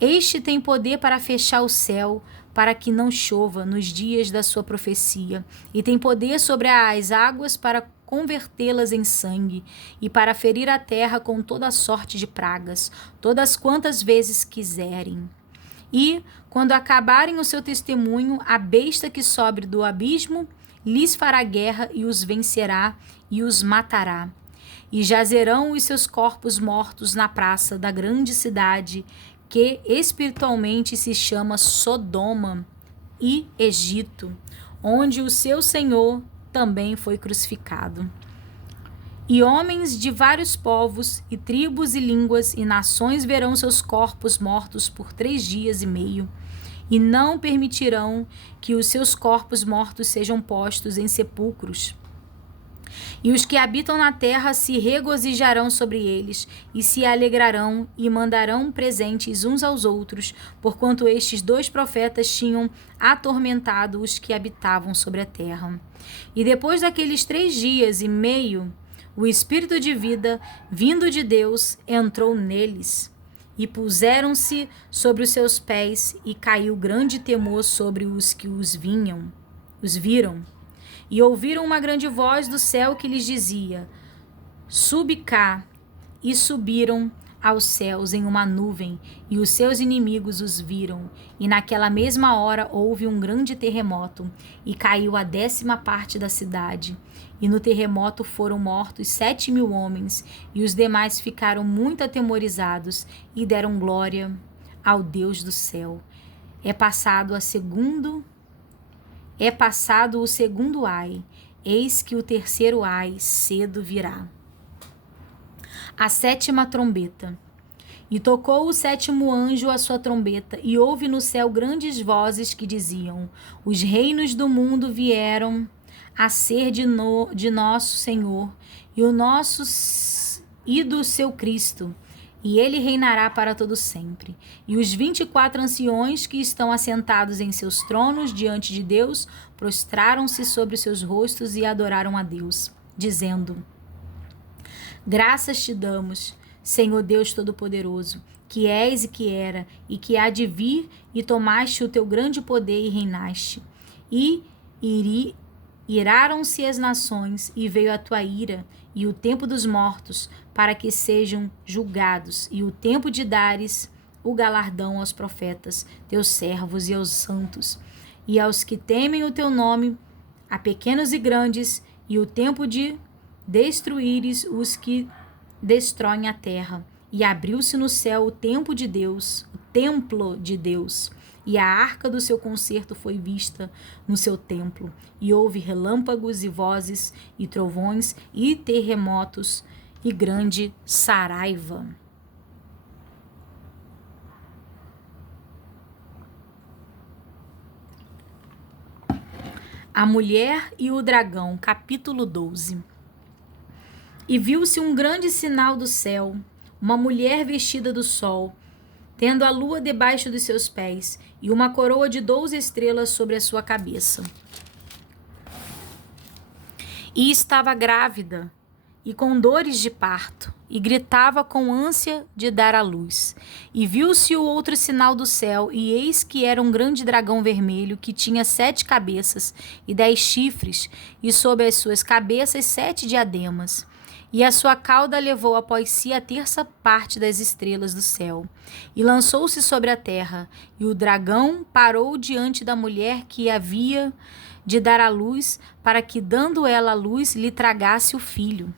Este tem poder para fechar o céu, para que não chova nos dias da sua profecia, e tem poder sobre as águas para convertê-las em sangue, e para ferir a terra com toda sorte de pragas, todas quantas vezes quiserem. E, quando acabarem o seu testemunho, a besta que sobe do abismo lhes fará guerra e os vencerá e os matará. E jazerão os seus corpos mortos na praça da grande cidade, que espiritualmente se chama Sodoma e Egito, onde o seu Senhor também foi crucificado. E homens de vários povos, e tribos, e línguas, e nações verão seus corpos mortos por 3 dias e meio, e não permitirão que os seus corpos mortos sejam postos em sepulcros. E os que habitam na terra se regozijarão sobre eles, e se alegrarão, e mandarão presentes uns aos outros, porquanto estes 2 profetas tinham atormentado os que habitavam sobre a terra. E depois daqueles 3 dias e meio, o Espírito de vida, vindo de Deus, entrou neles, e puseram-se sobre os seus pés, e caiu grande temor sobre os que os viram. E ouviram uma grande voz do céu que lhes dizia: Subi cá. E subiram aos céus em uma nuvem, e os seus inimigos os viram. E naquela mesma hora houve um grande terremoto, e caiu a 10ª parte da cidade. E no terremoto foram mortos 7.000 homens, e os demais ficaram muito atemorizados, e deram glória ao Deus do céu. É passado o segundo ai, eis que o terceiro ai cedo virá. A 7ª trombeta. E tocou o 7º anjo a sua trombeta, e houve no céu grandes vozes que diziam: Os reinos do mundo vieram a ser de nosso Senhor e do seu Cristo, e ele reinará para todo sempre. E os 24 anciões que estão assentados em seus tronos diante de Deus prostraram-se sobre os seus rostos e adoraram a Deus, dizendo: Graças te damos, Senhor Deus Todo-Poderoso, que és e que era, e que há de vir, e tomaste o teu grande poder e reinaste. E iraram-se as nações, e veio a tua ira, e o tempo dos mortos, para que sejam julgados, e o tempo de dares o galardão aos profetas, teus servos e aos santos, e aos que temem o teu nome, a pequenos e grandes, e o tempo de destruíres os que destroem a terra. E abriu-se no céu o templo de Deus, e a arca do seu concerto foi vista no seu templo. E houve relâmpagos e vozes, e trovões, e terremotos, e grande saraiva. A mulher e o dragão, capítulo 12. E viu-se um grande sinal do céu, uma mulher vestida do sol, tendo a lua debaixo dos seus pés, e uma coroa de 12 estrelas sobre a sua cabeça. E estava grávida, e com dores de parto, e gritava com ânsia de dar à luz. E viu-se o outro sinal do céu, e eis que era um grande dragão vermelho, que tinha 7 cabeças e 10 chifres, e sobre as suas cabeças 7 diademas. E a sua cauda levou após si a 1/3 parte das estrelas do céu, e lançou-se sobre a terra. E o dragão parou diante da mulher que havia de dar à luz, para que, dando ela à luz, lhe tragasse o filho.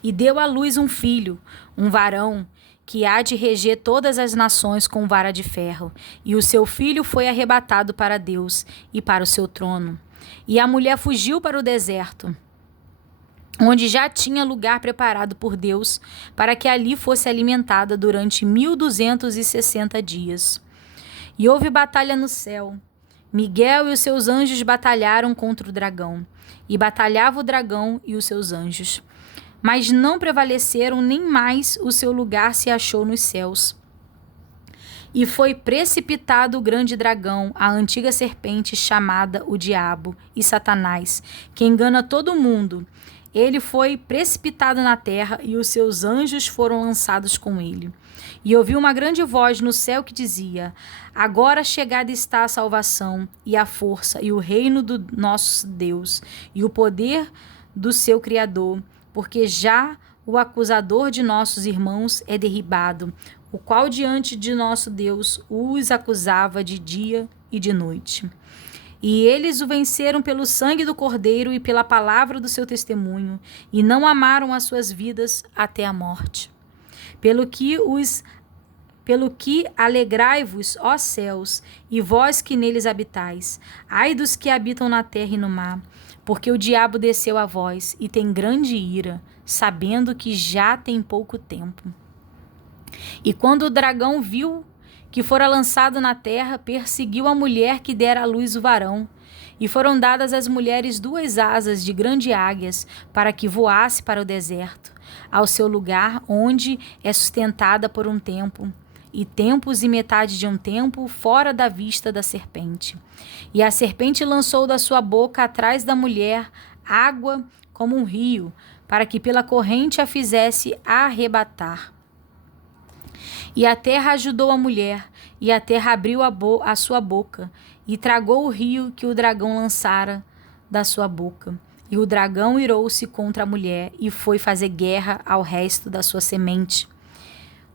E deu à luz um filho, um varão, que há de reger todas as nações com vara de ferro. E o seu filho foi arrebatado para Deus e para o seu trono. E a mulher fugiu para o deserto, onde já tinha lugar preparado por Deus, para que ali fosse alimentada durante 1260 dias. E houve batalha no céu. Miguel e os seus anjos batalharam contra o dragão, e batalhava o dragão e os seus anjos. Mas não prevaleceram, nem mais o seu lugar se achou nos céus. E foi precipitado o grande dragão, a antiga serpente chamada o Diabo e Satanás, que engana todo mundo. Ele foi precipitado na terra, e os seus anjos foram lançados com ele. E ouvi uma grande voz no céu que dizia: Agora chegada está a salvação, e a força, e o reino do nosso Deus, e o poder do seu Criador, porque já o acusador de nossos irmãos é derribado, o qual diante de nosso Deus os acusava de dia e de noite. E eles o venceram pelo sangue do Cordeiro e pela palavra do seu testemunho, e não amaram as suas vidas até a morte. Pelo que alegrai-vos, ó céus, e vós que neles habitais. Ai dos que habitam na terra e no mar, porque o diabo desceu a vós, e tem grande ira sabendo que já tem pouco tempo. E quando o dragão viu que fora lançado na terra, perseguiu a mulher que dera à luz o varão. E foram dadas às mulheres 2 asas de grande águias, para que voasse para o deserto, ao seu lugar, onde é sustentada por um tempo, e tempos e metade de um tempo, fora da vista da serpente. E a serpente lançou da sua boca atrás da mulher água como um rio, para que pela corrente a fizesse arrebatar. E a terra ajudou a mulher, e a terra abriu a sua boca, e tragou o rio que o dragão lançara da sua boca. E o dragão irou-se contra a mulher, e foi fazer guerra ao resto da sua semente.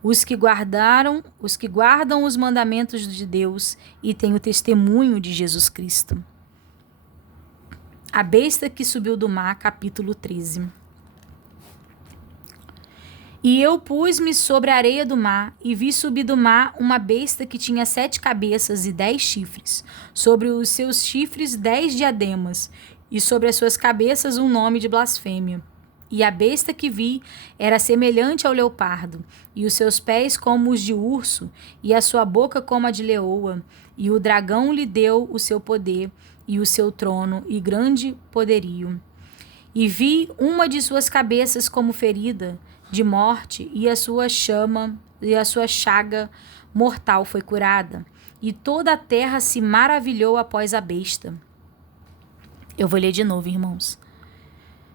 Os que guardam os mandamentos de Deus e têm o testemunho de Jesus Cristo. A besta que subiu do mar, capítulo 13. E eu pus-me sobre a areia do mar, e vi subir do mar uma besta que tinha 7 cabeças e 10 chifres, sobre os seus chifres 10 diademas, e sobre as suas cabeças um nome de blasfêmia. E a besta que vi era semelhante ao leopardo, e os seus pés como os de urso, e a sua boca como a de leoa. E o dragão lhe deu o seu poder, e o seu trono, e grande poderio. E vi uma de suas cabeças como ferida de morte, e a sua chaga mortal foi curada. E toda a terra se maravilhou após a besta. Eu vou ler de novo, irmãos.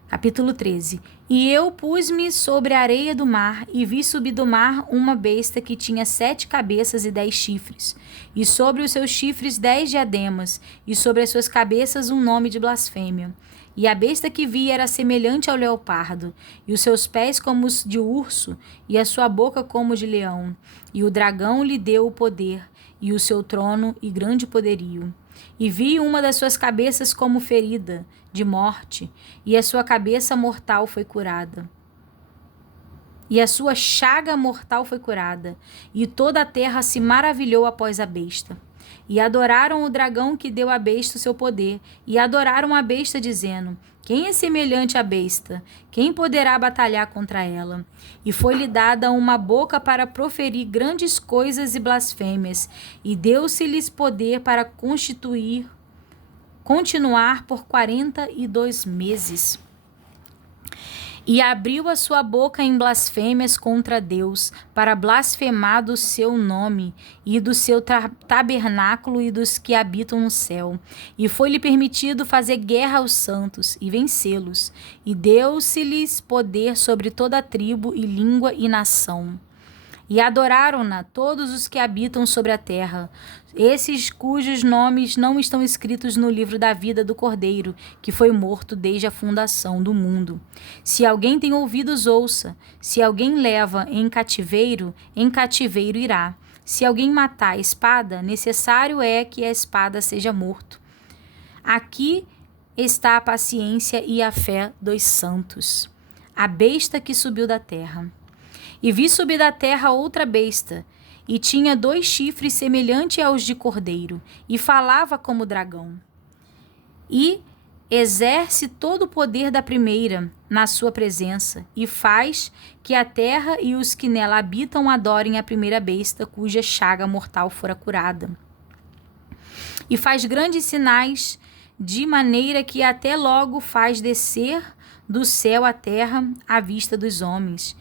Capítulo 13. E eu pus-me sobre a areia do mar, e vi subir do mar uma besta que tinha 7 cabeças e 10 chifres, e sobre os seus chifres 10 diademas, e sobre as suas cabeças um nome de blasfêmia. E a besta que vi era semelhante ao leopardo, e os seus pés como os de urso, e a sua boca como de leão. E o dragão lhe deu o poder, e o seu trono e grande poderio. E vi uma das suas cabeças como ferida de morte, e a sua cabeça mortal foi curada. E a sua chaga mortal foi curada, e toda a terra se maravilhou após a besta. E adoraram o dragão que deu à besta o seu poder, e adoraram a besta, dizendo: quem é semelhante à besta? Quem poderá batalhar contra ela? E foi-lhe dada uma boca para proferir grandes coisas e blasfêmias, e deu-se-lhes poder para continuar por 42 meses. E abriu a sua boca em blasfêmias contra Deus, para blasfemar do seu nome, e do seu tabernáculo e dos que habitam no céu. E foi-lhe permitido fazer guerra aos santos e vencê-los. E deu-se-lhes poder sobre toda a tribo e língua e nação. E adoraram-na todos os que habitam sobre a terra, esses cujos nomes não estão escritos no livro da vida do Cordeiro, que foi morto desde a fundação do mundo. Se alguém tem ouvidos, ouça. Se alguém leva em cativeiro irá. Se alguém matar a espada, necessário é que a espada seja morto. Aqui está a paciência e a fé dos santos. A besta que subiu da terra. E vi subir da terra outra besta, e tinha 2 chifres semelhantes aos de cordeiro, e falava como dragão. E exerce todo o poder da primeira na sua presença, e faz que a terra e os que nela habitam adorem a primeira besta, cuja chaga mortal fora curada. E faz grandes sinais, de maneira que até logo faz descer do céu à terra à vista dos homens.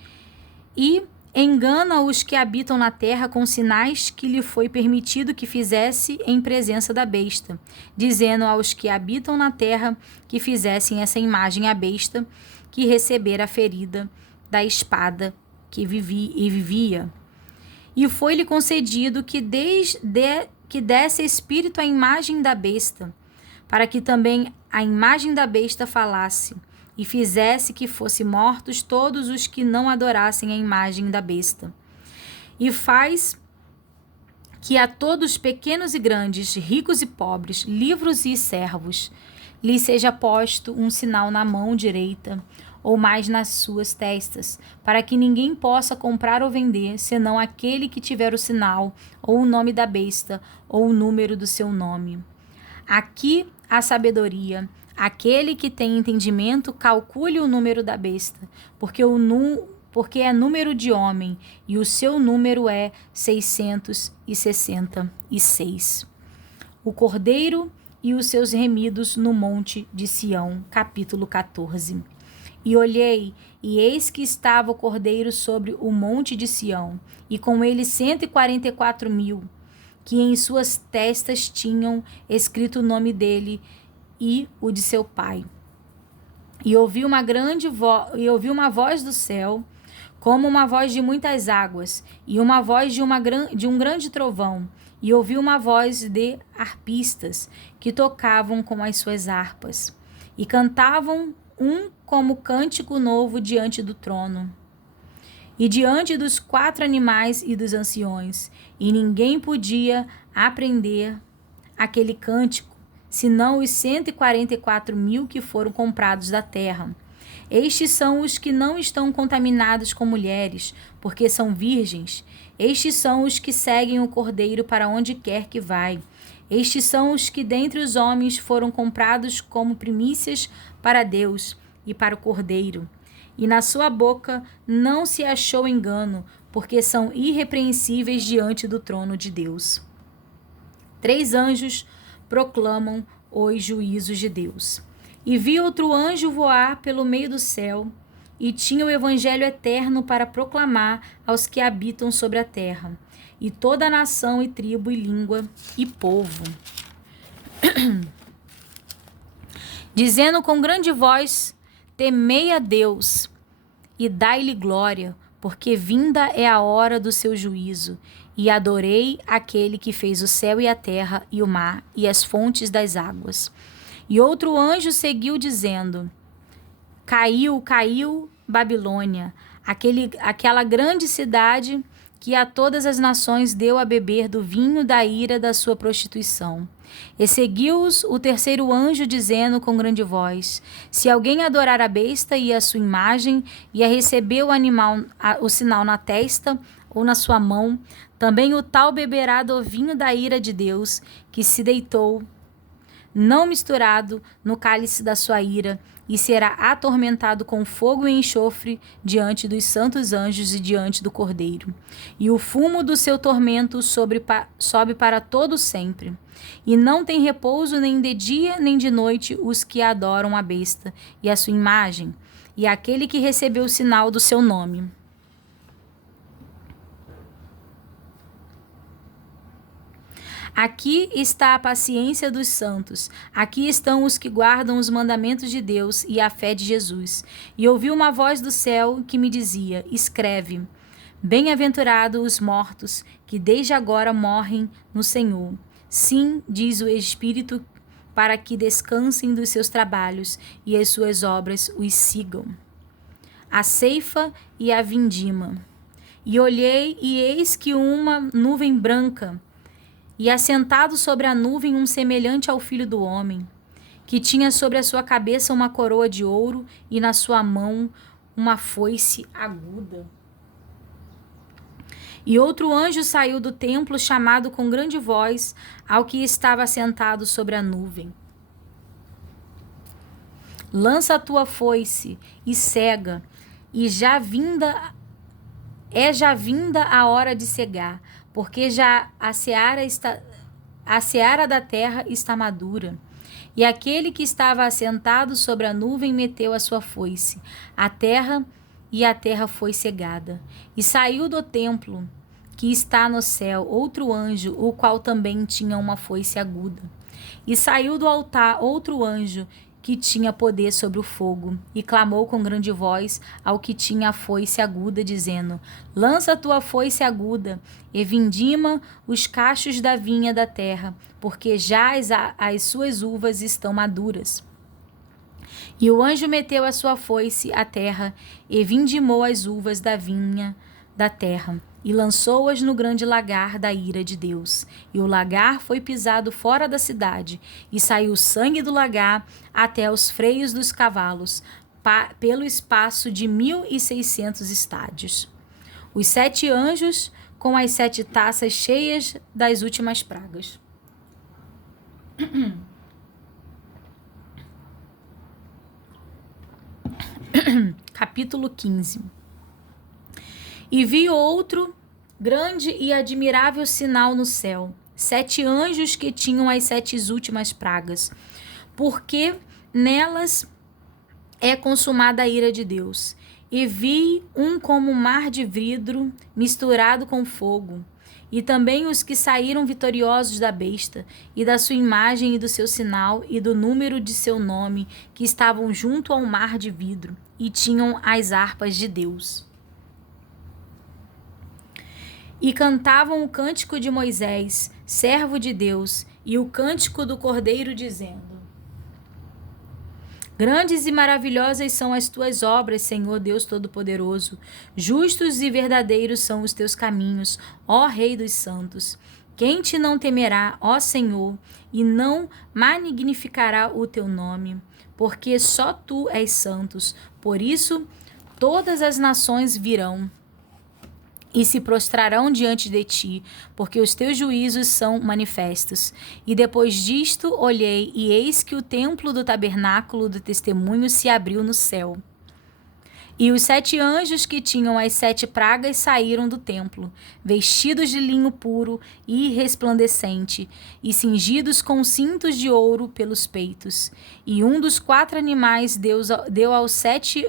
E engana os que habitam na terra com sinais que lhe foi permitido que fizesse em presença da besta, dizendo aos que habitam na terra que fizessem essa imagem à besta, que recebera a ferida da espada que vivia. E foi-lhe concedido que desse espírito à imagem da besta, para que também a imagem da besta falasse, e fizesse que fossem mortos todos os que não adorassem a imagem da besta. E faz que a todos, pequenos e grandes, ricos e pobres, livres e servos, lhe seja posto um sinal na mão direita, ou mais nas suas testas, para que ninguém possa comprar ou vender, senão aquele que tiver o sinal, ou o nome da besta, ou o número do seu nome. Aqui a sabedoria, Aquele que tem entendimento, calcule o número da besta, porque é número de homem, e o seu número é 666. O Cordeiro e os seus remidos no monte de Sião, capítulo 14. E olhei, e eis que estava o Cordeiro sobre o monte de Sião, e com ele 144.000, que em suas testas tinham escrito o nome dele e o de seu pai. E ouvi uma voz do céu, como uma voz de muitas águas, e uma voz de um grande trovão, e ouvi uma voz de harpistas, que tocavam com as suas harpas, e cantavam como cântico novo diante do trono, e diante dos 4 animais e dos anciões, e ninguém podia aprender aquele cântico, senão os 144.000 que foram comprados da terra. Estes são os que não estão contaminados com mulheres, porque são virgens. Estes são os que seguem o Cordeiro para onde quer que vai. Estes são os que dentre os homens foram comprados como primícias para Deus e para o Cordeiro. E na sua boca não se achou engano, porque são irrepreensíveis diante do trono de Deus. 3 anjos proclamam os juízos de Deus. E vi outro anjo voar pelo meio do céu, e tinha o evangelho eterno para proclamar aos que habitam sobre a terra, e toda a nação e tribo e língua e povo. Dizendo com grande voz: temei a Deus e dai-lhe glória, porque vinda é a hora do seu juízo. E adorei aquele que fez o céu e a terra e o mar e as fontes das águas. E outro anjo seguiu dizendo: caiu, caiu Babilônia, aquela grande cidade que a todas as nações deu a beber do vinho da ira da sua prostituição. E seguiu-os o terceiro anjo, dizendo com grande voz: se alguém adorar a besta e a sua imagem, e a receber o animal, o sinal na testa ou na sua mão, também o tal beberá do vinho da ira de Deus, que se deitou, não misturado, no cálice da sua ira, e será atormentado com fogo e enxofre diante dos santos anjos e diante do Cordeiro. E o fumo do seu tormento sobe para todo sempre. E não tem repouso nem de dia nem de noite os que adoram a besta e a sua imagem, e aquele que recebeu o sinal do seu nome. Aqui está a paciência dos santos, aqui estão os que guardam os mandamentos de Deus e a fé de Jesus. E ouvi uma voz do céu que me dizia: escreve, bem-aventurados os mortos, que desde agora morrem no Senhor. Sim, diz o Espírito, para que descansem dos seus trabalhos e as suas obras os sigam. A ceifa e a vindima. E olhei, e eis que uma nuvem branca, e assentado sobre a nuvem um semelhante ao Filho do Homem, que tinha sobre a sua cabeça uma coroa de ouro e na sua mão uma foice aguda. E outro anjo saiu do templo, chamado com grande voz ao que estava sentado sobre a nuvem: lança a tua foice e cega, e já vinda a hora de cegar, porque já a seara da terra está madura. E aquele que estava assentado sobre a nuvem meteu a sua foice à terra, e a terra foi cegada. E saiu do templo que está no céu outro anjo, o qual também tinha uma foice aguda. E saiu do altar outro anjo, que tinha poder sobre o fogo, e clamou com grande voz ao que tinha a foice aguda, dizendo: lança a tua foice aguda, e vindima os cachos da vinha da terra, porque já as suas uvas estão maduras. E o anjo meteu a sua foice à terra, e vindimou as uvas da vinha da terra, e lançou-as no grande lagar da ira de Deus. E o lagar foi pisado fora da cidade, e saiu sangue do lagar até os freios dos cavalos, pelo espaço de 1.600 estádios. Os 7 anjos com as 7 taças cheias das últimas pragas. Capítulo 15. E vi outro grande e admirável sinal no céu, 7 anjos que tinham as 7 últimas pragas, porque nelas é consumada a ira de Deus. E vi um como um mar de vidro misturado com fogo, e também os que saíram vitoriosos da besta, e da sua imagem e do seu sinal, e do número de seu nome, que estavam junto ao mar de vidro, e tinham as harpas de Deus. E cantavam o cântico de Moisés, servo de Deus, e o cântico do Cordeiro, dizendo: Grandes e maravilhosas são as tuas obras, Senhor Deus Todo-Poderoso. Justos e verdadeiros são os teus caminhos, ó Rei dos santos. Quem te não temerá, ó Senhor, e não magnificará o teu nome? Porque só tu és santos. Por isso, todas as nações virão e se prostrarão diante de ti, porque os teus juízos são manifestos. E depois disto olhei, e eis que o templo do tabernáculo do testemunho se abriu no céu. E os 7 anjos que tinham as 7 pragas saíram do templo, vestidos de linho puro e resplandecente, e cingidos com cintos de ouro pelos peitos. E um dos 4 animais deu aos 7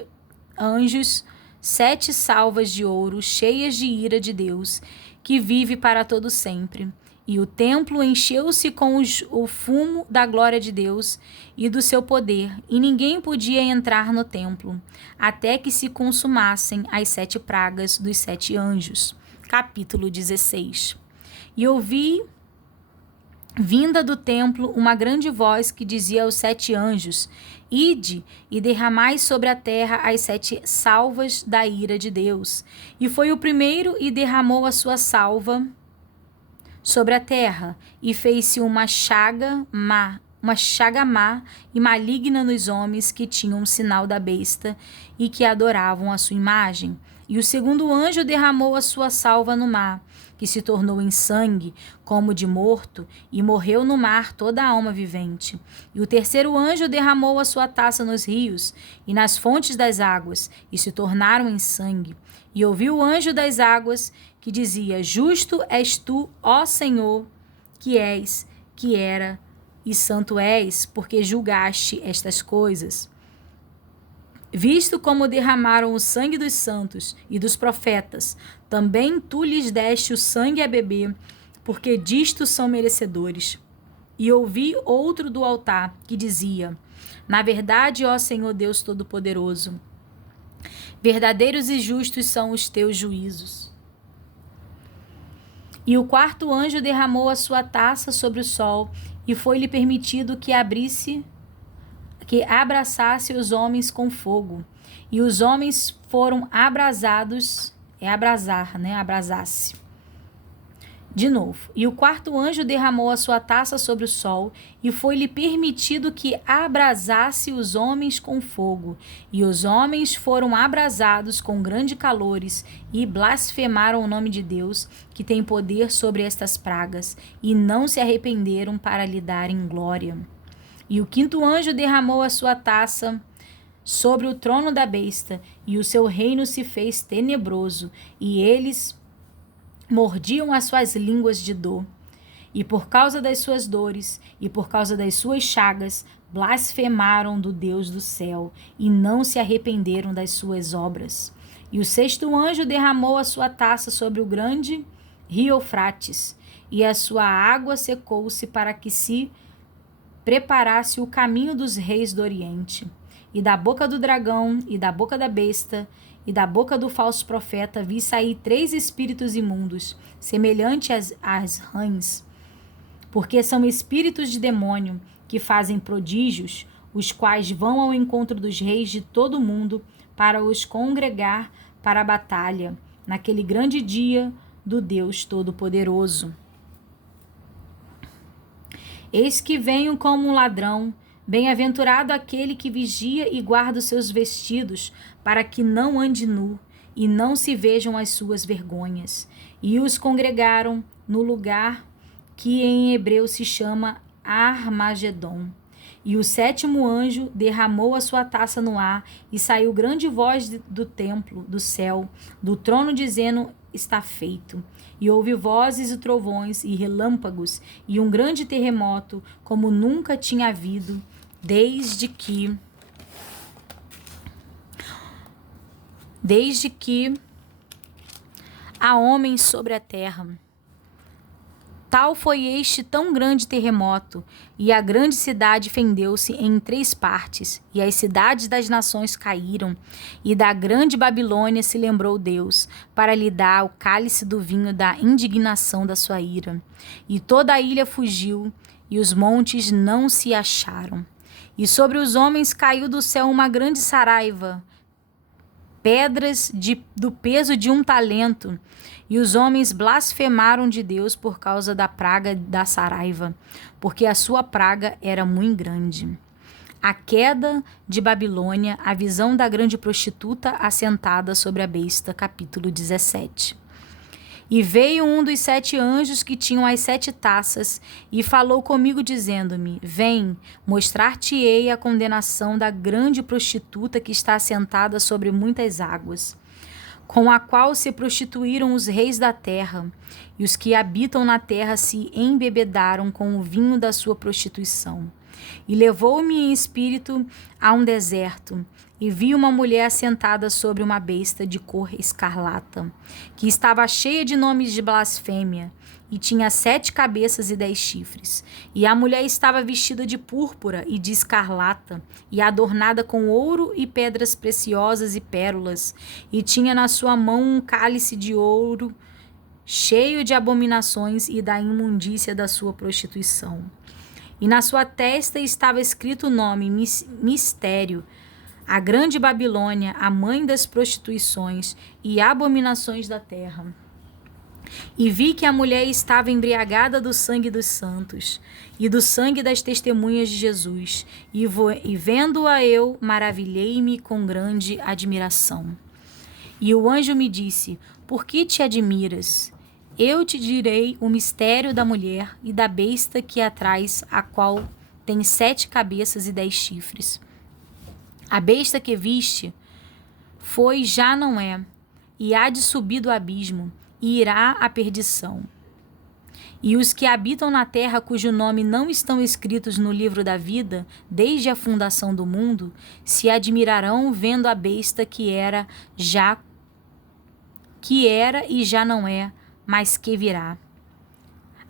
anjos 7 salvas de ouro, cheias de ira de Deus, que vive para todo sempre. E o templo encheu-se com o fumo da glória de Deus e do seu poder, e ninguém podia entrar no templo, até que se consumassem as 7 pragas dos 7 anjos. Capítulo 16. E ouvi, vinda do templo, uma grande voz que dizia aos 7 anjos: Ide e derramai sobre a terra as 7 salvas da ira de Deus. E foi o primeiro e derramou a sua salva sobre a terra, e fez-se uma chaga má e maligna nos homens que tinham o sinal da besta e que adoravam a sua imagem. E o segundo anjo derramou a sua salva no mar, que se tornou em sangue, como de morto, e morreu no mar toda a alma vivente. E o terceiro anjo derramou a sua taça nos rios e nas fontes das águas, e se tornaram em sangue. E ouvi o anjo das águas, que dizia: Justo és tu, ó Senhor, que és, que era, e santo és, porque julgaste estas coisas. Visto como derramaram o sangue dos santos e dos profetas, também tu lhes deste o sangue a beber, porque disto são merecedores. E ouvi outro do altar, que dizia: Na verdade, ó Senhor Deus Todo-Poderoso, verdadeiros e justos são os teus juízos. E o quarto anjo derramou a sua taça sobre o sol, e foi-lhe permitido que abraçasse os homens com fogo. E os homens foram abrasados, abrasasse. De novo. E o quarto anjo derramou a sua taça sobre o sol, e foi-lhe permitido que abrasasse os homens com fogo. E os homens foram abrasados com grande calores, e blasfemaram o nome de Deus, que tem poder sobre estas pragas, e não se arrependeram para lhe darem glória. E o quinto anjo derramou a sua taça sobre o trono da besta, e o seu reino se fez tenebroso, e eles mordiam as suas línguas de dor. E por causa das suas dores e por causa das suas chagas, blasfemaram do Deus do céu, e não se arrependeram das suas obras. E o sexto anjo derramou a sua taça sobre o grande rio Eufrates, e a sua água secou-se para que se preparasse o caminho dos reis do Oriente. E da boca do dragão, e da boca da besta, e da boca do falso profeta vi sair 3 espíritos imundos, semelhantes às rãs, porque são espíritos de demônio, que fazem prodígios, os quais vão ao encontro dos reis de todo o mundo para os congregar para a batalha, naquele grande dia do Deus Todo-Poderoso. Eis que venho como um ladrão. Bem-aventurado aquele que vigia e guarda os seus vestidos, para que não ande nu, e não se vejam as suas vergonhas. E os congregaram no lugar que em hebreu se chama Armagedon. E o sétimo anjo derramou a sua taça no ar, e saiu grande voz do templo, do céu, do trono, dizendo: está feito. E houve vozes e trovões e relâmpagos, e um grande terremoto, como nunca tinha havido, desde que há homens sobre a terra. Tal foi este tão grande terremoto, e a grande cidade fendeu-se em 3 partes, e as cidades das nações caíram, e da grande Babilônia se lembrou Deus, para lhe dar o cálice do vinho da indignação da sua ira. E toda a ilha fugiu, e os montes não se acharam. E sobre os homens caiu do céu uma grande saraiva, pedras do peso de 1 talento, e os homens blasfemaram de Deus por causa da praga da saraiva, porque a sua praga era muito grande. A queda de Babilônia, a visão da grande prostituta assentada sobre a besta, capítulo 17. E veio um dos 7 anjos que tinham as 7 taças, e falou comigo, dizendo-me: vem, mostrar-te-ei a condenação da grande prostituta que está assentada sobre muitas águas, com a qual se prostituíram os reis da terra, e os que habitam na terra se embebedaram com o vinho da sua prostituição. E levou-me em espírito a um deserto, e vi uma mulher assentada sobre uma besta de cor escarlata, que estava cheia de nomes de blasfêmia, e tinha 7 cabeças e 10 chifres. E a mulher estava vestida de púrpura e de escarlata, e adornada com ouro e pedras preciosas e pérolas, e tinha na sua mão um cálice de ouro cheio de abominações e da imundícia da sua prostituição. E na sua testa estava escrito o nome: Mistério, a grande Babilônia, a mãe das prostituições e abominações da terra. E vi que a mulher estava embriagada do sangue dos santos e do sangue das testemunhas de Jesus. E vendo-a eu, maravilhei-me com grande admiração. E o anjo me disse: por que te admiras? Eu te direi o mistério da mulher e da besta que a traz, a qual tem 7 cabeças e 10 chifres. A besta que viste foi, já não é, e há de subir do abismo, e irá à perdição. E os que habitam na terra, cujo nome não estão escritos no livro da vida, desde a fundação do mundo, se admirarão vendo a besta que era e já não é, mas que virá.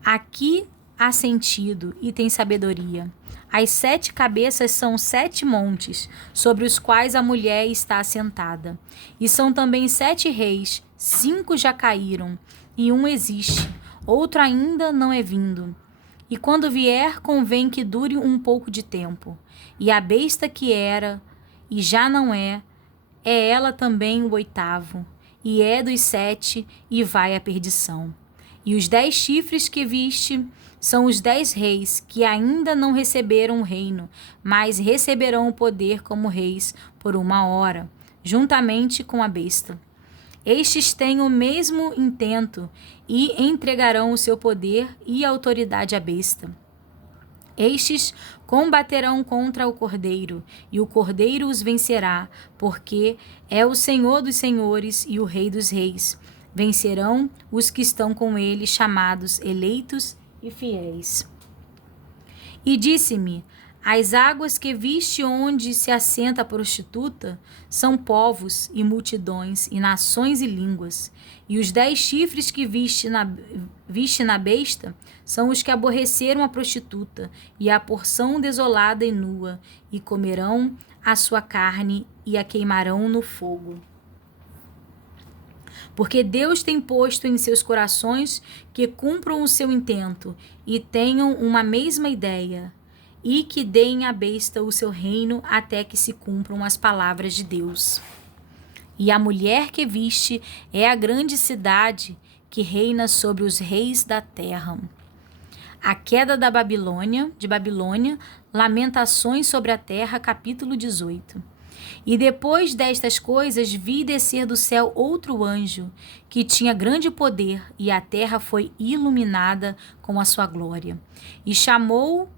Aqui há sentido e tem sabedoria. As 7 cabeças são 7 montes, sobre os quais a mulher está assentada. E são também 7 reis, 5 já caíram, e um existe, outro ainda não é vindo. E quando vier, convém que dure um pouco de tempo. E a besta que era, e já não é ela também o 8º, e é dos 7, e vai à perdição. E os 10 chifres que viste são os 10 reis, que ainda não receberam o reino, mas receberão o poder como reis por 1 hora, juntamente com a besta. Estes têm o mesmo intento e entregarão o seu poder e autoridade à besta. Estes combaterão contra o Cordeiro, e o Cordeiro os vencerá, porque é o Senhor dos senhores e o Rei dos reis. Vencerão os que estão com ele, chamados, eleitos e fiéis. E disse-me: as águas que viste onde se assenta a prostituta são povos e multidões e nações e línguas. E os 10 chifres que viste na besta são os que aborreceram a prostituta e a porção desolada e nua, e comerão a sua carne e a queimarão no fogo. Porque Deus tem posto em seus corações que cumpram o seu intento e tenham uma mesma ideia, e que deem à besta o seu reino até que se cumpram as palavras de Deus. E a mulher que viste é a grande cidade que reina sobre os reis da terra. A queda de Babilônia, lamentações sobre a terra, capítulo 18. E depois destas coisas vi descer do céu outro anjo, que tinha grande poder, e a terra foi iluminada com a sua glória. E chamou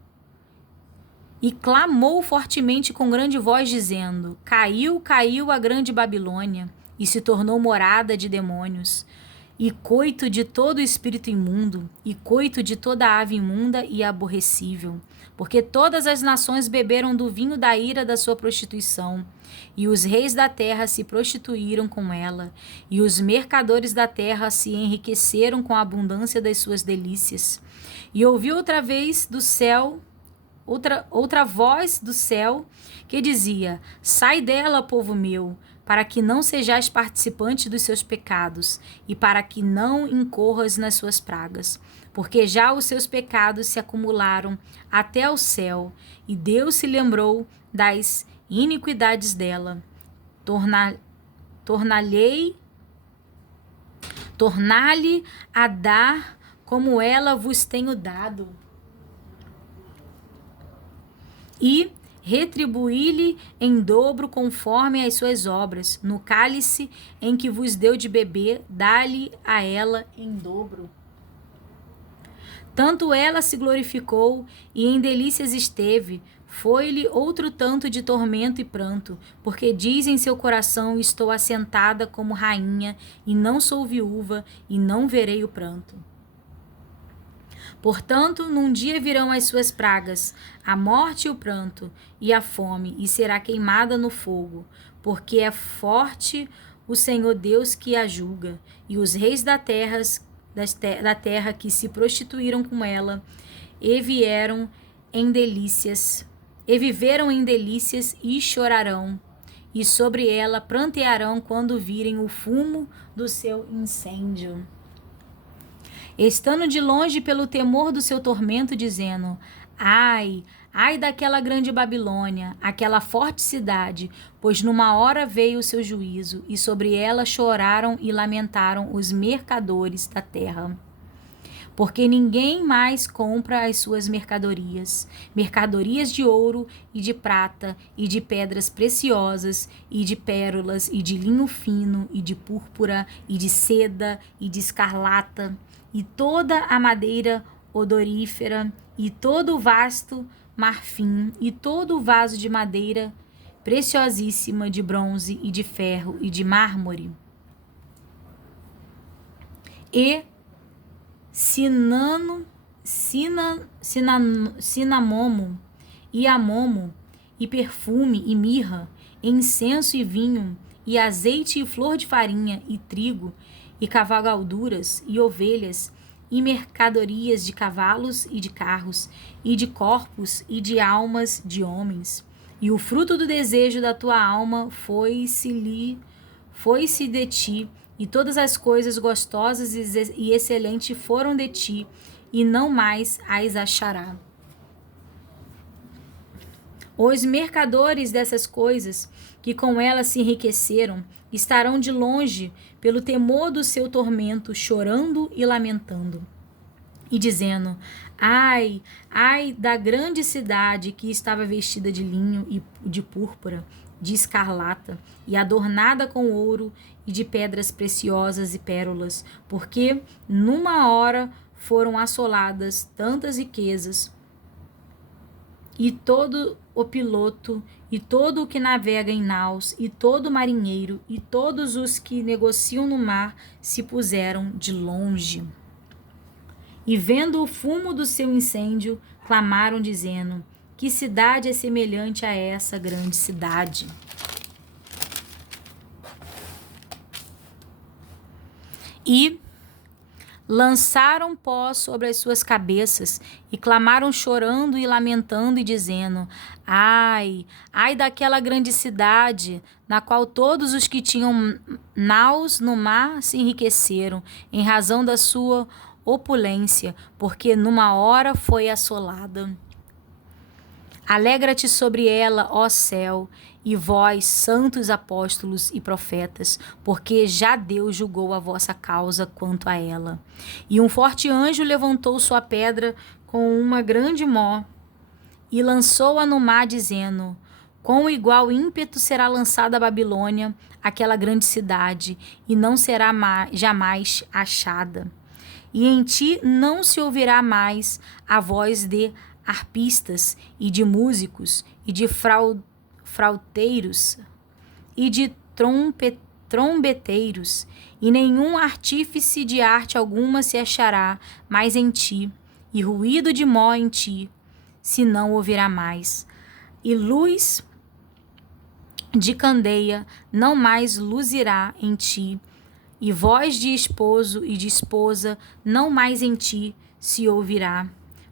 e clamou fortemente com grande voz, dizendo: Caiu, caiu a grande Babilônia, e se tornou morada de demônios, e coito de todo espírito imundo, e coito de toda ave imunda e aborrecível. Porque todas as nações beberam do vinho da ira da sua prostituição, e os reis da terra se prostituíram com ela, e os mercadores da terra se enriqueceram com a abundância das suas delícias. E ouvi outra vez do céu, outra voz do céu, que dizia: Sai dela, povo meu, para que não sejais participante dos seus pecados, e para que não incorras nas suas pragas. Porque já os seus pecados se acumularam até o céu, e Deus se lembrou das iniquidades dela. Tornar-lhe a dar como ela vos tenho dado, e retribuí-lhe em dobro conforme as suas obras. No cálice em que vos deu de beber, dá-lhe a ela em dobro. Tanto ela se glorificou e em delícias esteve, foi-lhe outro tanto de tormento e pranto, porque diz em seu coração: Estou assentada como rainha, e não sou viúva, e não verei o pranto. Portanto, num dia virão as suas pragas, a morte e o pranto, e a fome, e será queimada no fogo, porque é forte o Senhor Deus que a julga, e os reis da terra que se prostituíram com ela, e viveram em delícias e chorarão, e sobre ela prantearão quando virem o fumo do seu incêndio. Estando de longe pelo temor do seu tormento, dizendo: Ai, ai daquela grande Babilônia, aquela forte cidade, pois numa hora veio o seu juízo, e sobre ela choraram e lamentaram os mercadores da terra. Porque ninguém mais compra as suas mercadorias de ouro e de prata, e de pedras preciosas, e de pérolas, e de linho fino, e de púrpura, e de seda, e de escarlata, e toda a madeira odorífera, e todo o vasto marfim, e todo o vaso de madeira preciosíssima, de bronze, e de ferro, e de mármore. E cinamomo, e amomo, e perfume, e mirra, e incenso e vinho, e azeite e flor de farinha, e trigo, e cavalgaduras, e ovelhas, e mercadorias de cavalos e de carros, e de corpos e de almas de homens. E o fruto do desejo da tua alma foi-se de ti, e todas as coisas gostosas e excelentes foram de ti, e não mais as achará. Os mercadores dessas coisas, que com elas se enriqueceram, estarão de longe pelo temor do seu tormento, chorando e lamentando, e dizendo: Ai, ai da grande cidade que estava vestida de linho e de púrpura, de escarlata, e adornada com ouro e de pedras preciosas e pérolas, porque numa hora foram assoladas tantas riquezas, e todo o piloto, e todo o que navega em naus, e todo marinheiro, e todos os que negociam no mar se puseram de longe. E vendo o fumo do seu incêndio, clamaram, dizendo: Que cidade é semelhante a essa grande cidade? E lançaram pó sobre as suas cabeças, e clamaram chorando e lamentando, e dizendo: Ai, ai daquela grande cidade, na qual todos os que tinham naus no mar se enriqueceram, em razão da sua opulência, porque numa hora foi assolada. Alegra-te sobre ela, ó céu, e vós, santos apóstolos e profetas, porque já Deus julgou a vossa causa quanto a ela. E um forte anjo levantou sua pedra com uma grande mó, e lançou-a no mar, dizendo: Com igual ímpeto será lançada a Babilônia, aquela grande cidade, e não será jamais achada. E em ti não se ouvirá mais a voz de arpistas, e de músicos, e de frauteiros, e de trombeteiros, e nenhum artífice de arte alguma se achará mais em ti, e ruído de mó em ti, se não ouvirá mais. E luz de candeia não mais luzirá em ti, e voz de esposo e de esposa não mais em ti se ouvirá.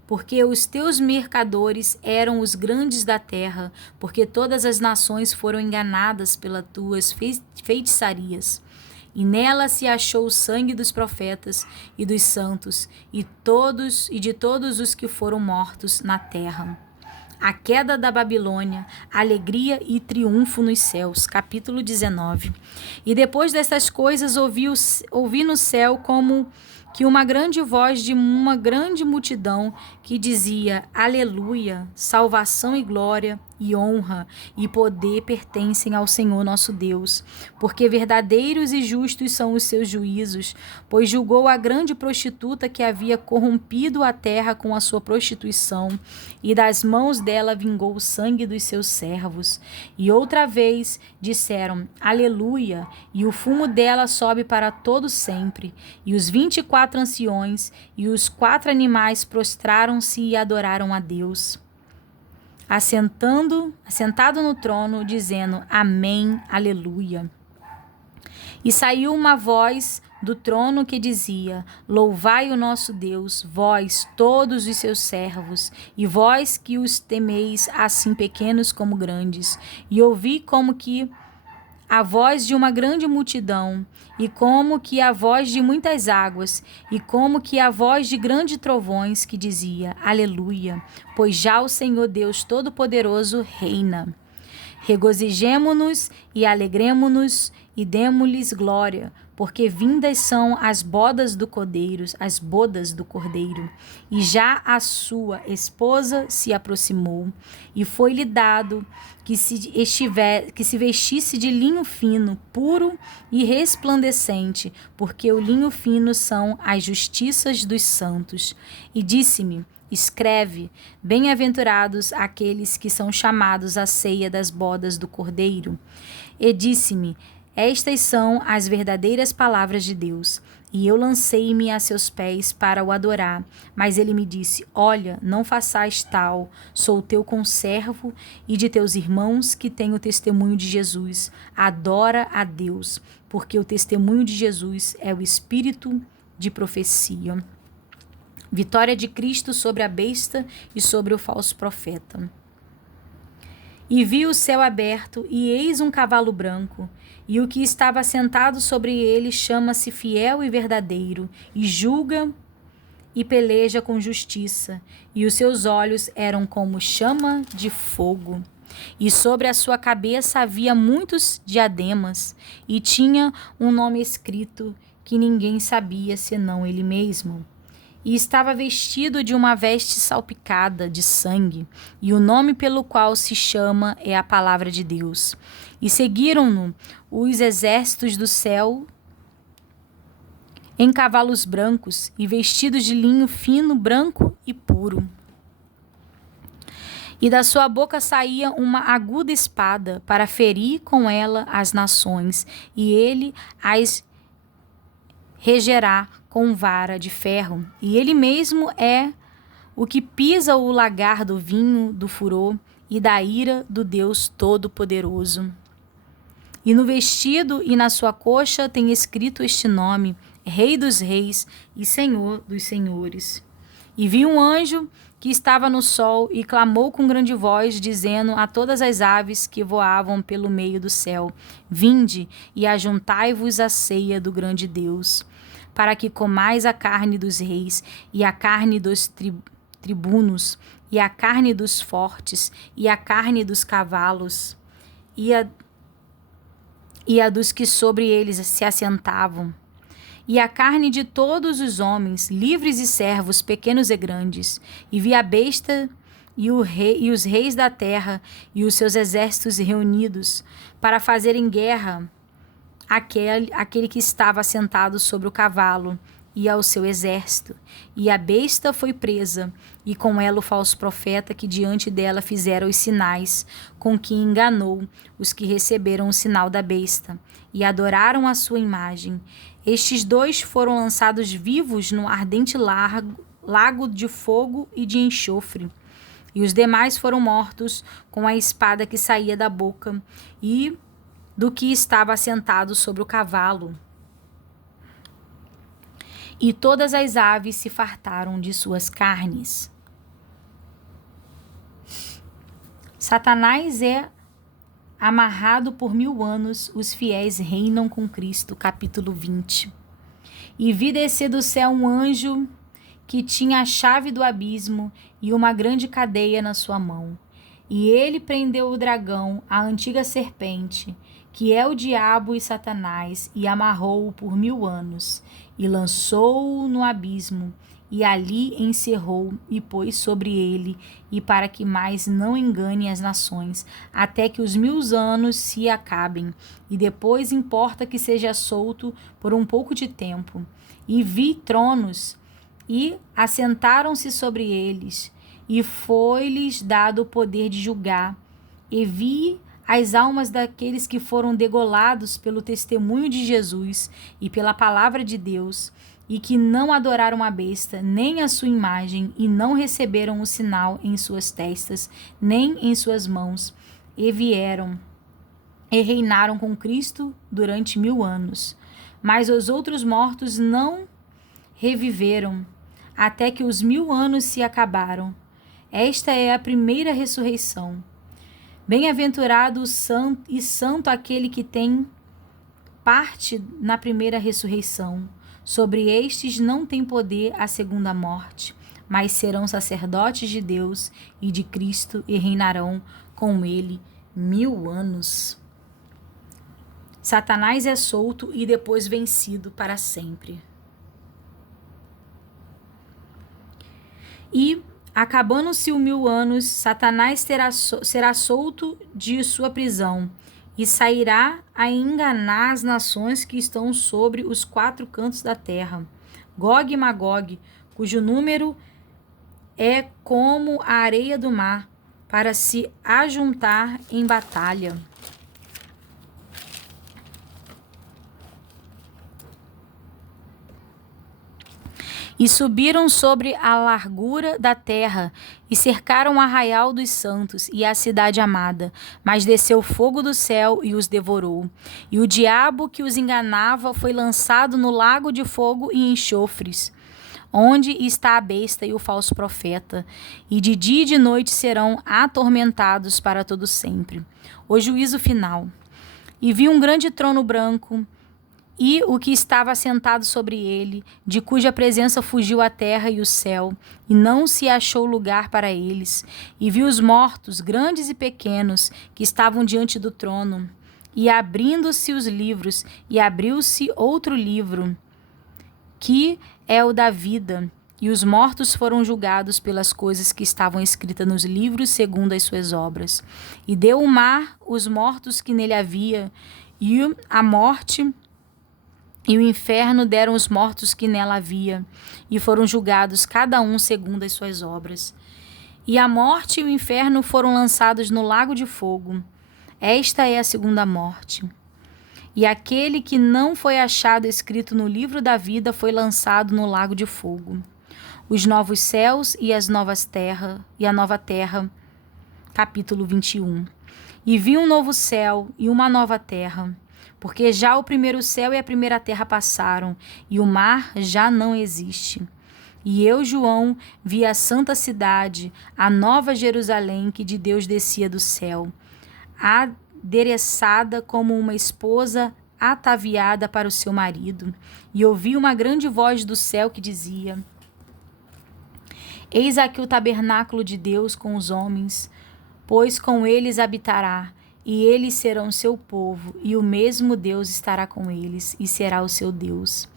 Porque os teus mercadores eram os grandes da terra, porque todas as nações foram enganadas pelas tuas feitiçarias. E nela se achou o sangue dos profetas e dos santos, e de todos os que foram mortos na terra. A queda da Babilônia, alegria e triunfo nos céus. Capítulo 19. E depois destas coisas ouvi no céu como que uma grande voz de uma grande multidão que dizia: Aleluia, salvação e glória e honra e poder pertencem ao Senhor nosso Deus, porque verdadeiros e justos são os seus juízos, pois julgou a grande prostituta que havia corrompido a terra com a sua prostituição, e das mãos dela vingou o sangue dos seus servos. E outra vez disseram: Aleluia, e o fumo dela sobe para todo sempre. E os 24 anciões e os 4 animais prostraram-se e adoraram a Deus, assentado no trono, dizendo: Amém, aleluia. E saiu uma voz do trono que dizia: Louvai o nosso Deus, vós, todos os seus servos, e vós que os temeis, assim pequenos como grandes. E ouvi como que a voz de uma grande multidão, e como que a voz de muitas águas, e como que a voz de grandes trovões, que dizia: Aleluia, pois já o Senhor Deus Todo-Poderoso reina. Regozijemo-nos e alegremo-nos e demo-lhes glória, porque vindas são as bodas do Cordeiro, e já a sua esposa se aproximou, e foi-lhe dado que se vestisse de linho fino, puro e resplandecente, porque o linho fino são as justiças dos santos. E disse-me: Escreve: Bem-aventurados aqueles que são chamados à ceia das bodas do Cordeiro. E disse-me: Estas são as verdadeiras palavras de Deus. E eu lancei-me a seus pés para o adorar. Mas ele me disse: Olha, não façais tal. Sou teu conservo e de teus irmãos que têm o testemunho de Jesus. Adora a Deus, porque o testemunho de Jesus é o espírito de profecia. Vitória de Cristo sobre a besta e sobre o falso profeta. E vi o céu aberto, e eis um cavalo branco, e o que estava sentado sobre ele chama-se Fiel e Verdadeiro, e julga e peleja com justiça, e os seus olhos eram como chama de fogo. E sobre a sua cabeça havia muitos diademas, e tinha um nome escrito que ninguém sabia senão ele mesmo. E estava vestido de uma veste salpicada de sangue, e o nome pelo qual se chama é a Palavra de Deus. E seguiram-no os exércitos do céu em cavalos brancos, e vestidos de linho fino, branco e puro. E da sua boca saía uma aguda espada, para ferir com ela as nações, e ele as regerá com vara de ferro, e ele mesmo é o que pisa o lagar do vinho do furor e da ira do Deus Todo-Poderoso. E no vestido e na sua coxa tem escrito este nome: Rei dos Reis e Senhor dos Senhores. E vi um anjo que estava no sol e clamou com grande voz, dizendo a todas as aves que voavam pelo meio do céu: Vinde e ajuntai-vos à ceia do grande Deus, para que comais a carne dos reis, e a carne dos tribunos, e a carne dos fortes, e a carne dos cavalos, e a dos que sobre eles se assentavam, e a carne de todos os homens, livres e servos, pequenos e grandes. E vi a besta e os reis da terra e os seus exércitos reunidos para fazerem guerra àquele que estava sentado sobre o cavalo e ao seu exército. E a besta foi presa, e com ela o falso profeta que diante dela fizera os sinais, com que enganou os que receberam o sinal da besta, e adoraram a sua imagem. Estes dois foram lançados vivos no ardente lago de fogo e de enxofre. E os demais foram mortos com a espada que saía da boca e do que estava assentado sobre o cavalo. E todas as aves se fartaram de suas carnes. Satanás é amarrado por 1000 anos, os fiéis reinam com Cristo. Capítulo 20. E vi descer do céu um anjo que tinha a chave do abismo e uma grande cadeia na sua mão. E ele prendeu o dragão, a antiga serpente, que é o diabo e Satanás, e amarrou-o por 1000 anos, e lançou-o no abismo, e ali encerrou e pôs sobre ele, e para que mais não engane as nações, até que os 1000 anos se acabem, e depois importa que seja solto por um pouco de tempo. E vi tronos, e assentaram-se sobre eles, e foi-lhes dado o poder de julgar, e vi as almas daqueles que foram degolados pelo testemunho de Jesus e pela palavra de Deus, e que não adoraram a besta, nem a sua imagem, e não receberam o sinal em suas testas, nem em suas mãos, e vieram e reinaram com Cristo durante 1000 anos. Mas os outros mortos não reviveram, até que os 1000 anos se acabaram. Esta é a primeira ressurreição. Bem-aventurado e santo aquele que tem parte na primeira ressurreição. Sobre estes não tem poder a segunda morte, mas serão sacerdotes de Deus e de Cristo e reinarão com ele 1000 anos. Satanás é solto e depois vencido para sempre. E, acabando-se os 1000 anos, Satanás será solto de sua prisão e sairá a enganar as nações que estão sobre os 4 cantos da terra, Gog e Magog, cujo número é como a areia do mar, para se ajuntar em batalha. E subiram sobre a largura da terra, e cercaram o arraial dos santos e a cidade amada. Mas desceu fogo do céu e os devorou. E o diabo que os enganava foi lançado no lago de fogo e enxofres, onde está a besta e o falso profeta. E de dia e de noite serão atormentados para todo sempre. O juízo final. E vi um grande trono branco, e o que estava assentado sobre ele, de cuja presença fugiu a terra e o céu, e não se achou lugar para eles. E vi os mortos, grandes e pequenos, que estavam diante do trono. E abrindo-se os livros, e abriu-se outro livro, que é o da vida. E os mortos foram julgados pelas coisas que estavam escritas nos livros segundo as suas obras. E deu o mar os mortos que nele havia, e a morte e o inferno deram os mortos que nela havia, e foram julgados cada um segundo as suas obras. E a morte e o inferno foram lançados no lago de fogo. Esta é a segunda morte. E aquele que não foi achado escrito no livro da vida foi lançado no lago de fogo. Os novos céus e as novas terra e a nova terra. Capítulo 21. E vi um novo céu e uma nova terra, porque já o primeiro céu e a primeira terra passaram, e o mar já não existe. E eu, João, vi a santa cidade, a nova Jerusalém, que de Deus descia do céu, adereçada como uma esposa ataviada para o seu marido. E ouvi uma grande voz do céu que dizia: Eis aqui o tabernáculo de Deus com os homens, pois com eles habitará, e eles serão seu povo, e o mesmo Deus estará com eles, e será o seu Deus.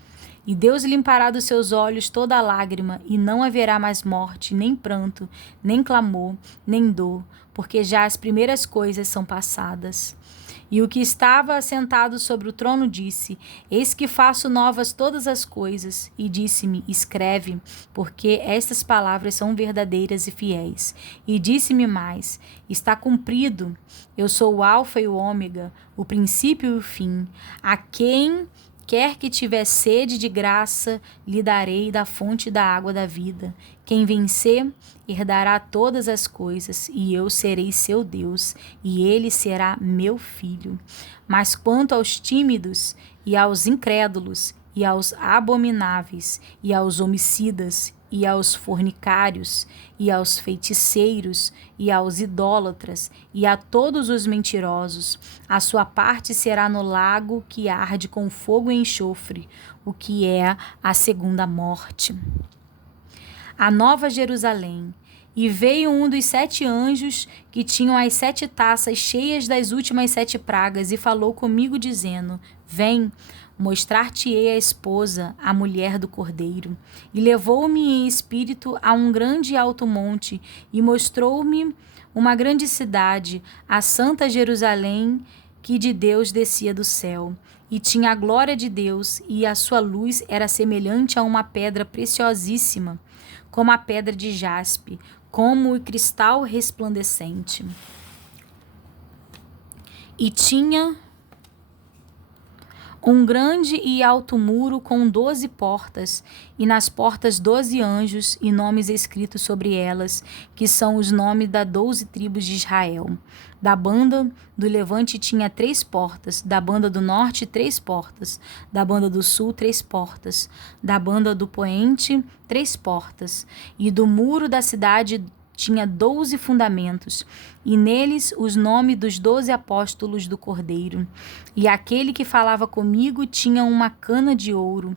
E Deus limpará dos seus olhos toda lágrima, e não haverá mais morte, nem pranto, nem clamor, nem dor, porque já as primeiras coisas são passadas. E o que estava assentado sobre o trono disse: Eis que faço novas todas as coisas. E disse-me: Escreve, porque estas palavras são verdadeiras e fiéis. E disse-me mais: Está cumprido. Eu sou o Alfa e o Ômega, o princípio e o fim. A quem quer que tiver sede de graça, lhe darei da fonte da água da vida. Quem vencer, herdará todas as coisas, e eu serei seu Deus, e ele será meu filho. Mas quanto aos tímidos, e aos incrédulos, e aos abomináveis, e aos homicidas, e aos fornicários, e aos feiticeiros, e aos idólatras, e a todos os mentirosos, a sua parte será no lago que arde com fogo e enxofre, o que é a segunda morte. A Nova Jerusalém. E veio um dos 7 anjos que tinham as 7 taças cheias das últimas 7 pragas, e falou comigo, dizendo: Vem, mostrar-te-ei a esposa, a mulher do Cordeiro. E levou-me em espírito a um grande e alto monte, e mostrou-me uma grande cidade, a Santa Jerusalém, que de Deus descia do céu. E tinha a glória de Deus, e a sua luz era semelhante a uma pedra preciosíssima, como a pedra de jaspe, como o cristal resplandecente. E tinha um grande e alto muro com 12 portas, e nas portas 12 anjos, e nomes escritos sobre elas, que são os nomes das 12 tribos de Israel. Da banda do levante tinha 3 portas, da banda do norte 3 portas, da banda do sul 3 portas, da banda do poente 3 portas, e do muro da cidade tinha 12 fundamentos, e neles os nomes dos 12 apóstolos do Cordeiro. E aquele que falava comigo tinha uma cana de ouro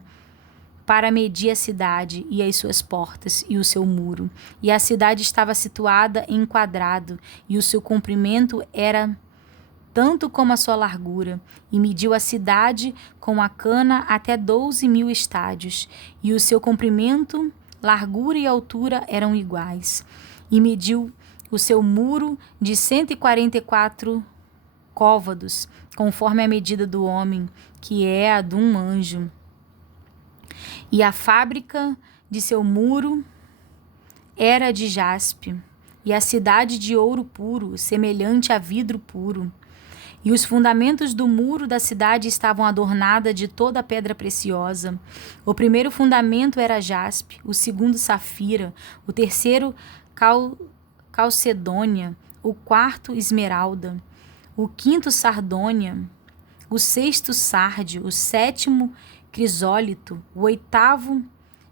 para medir a cidade e as suas portas e o seu muro. E a cidade estava situada em quadrado, e o seu comprimento era tanto como a sua largura, e mediu a cidade com a cana até 12.000 estádios, e o seu comprimento, largura e altura eram iguais. E mediu o seu muro de 144 côvados, conforme a medida do homem, que é a de um anjo. E a fábrica de seu muro era de jaspe, e a cidade de ouro puro, semelhante a vidro puro. E os fundamentos do muro da cidade estavam adornados de toda a pedra preciosa. O primeiro fundamento era jaspe, o segundo safira, o terceiro calcedônia, o quarto esmeralda, o quinto sardônia, o sexto sárdio, o sétimo crisólito, o oitavo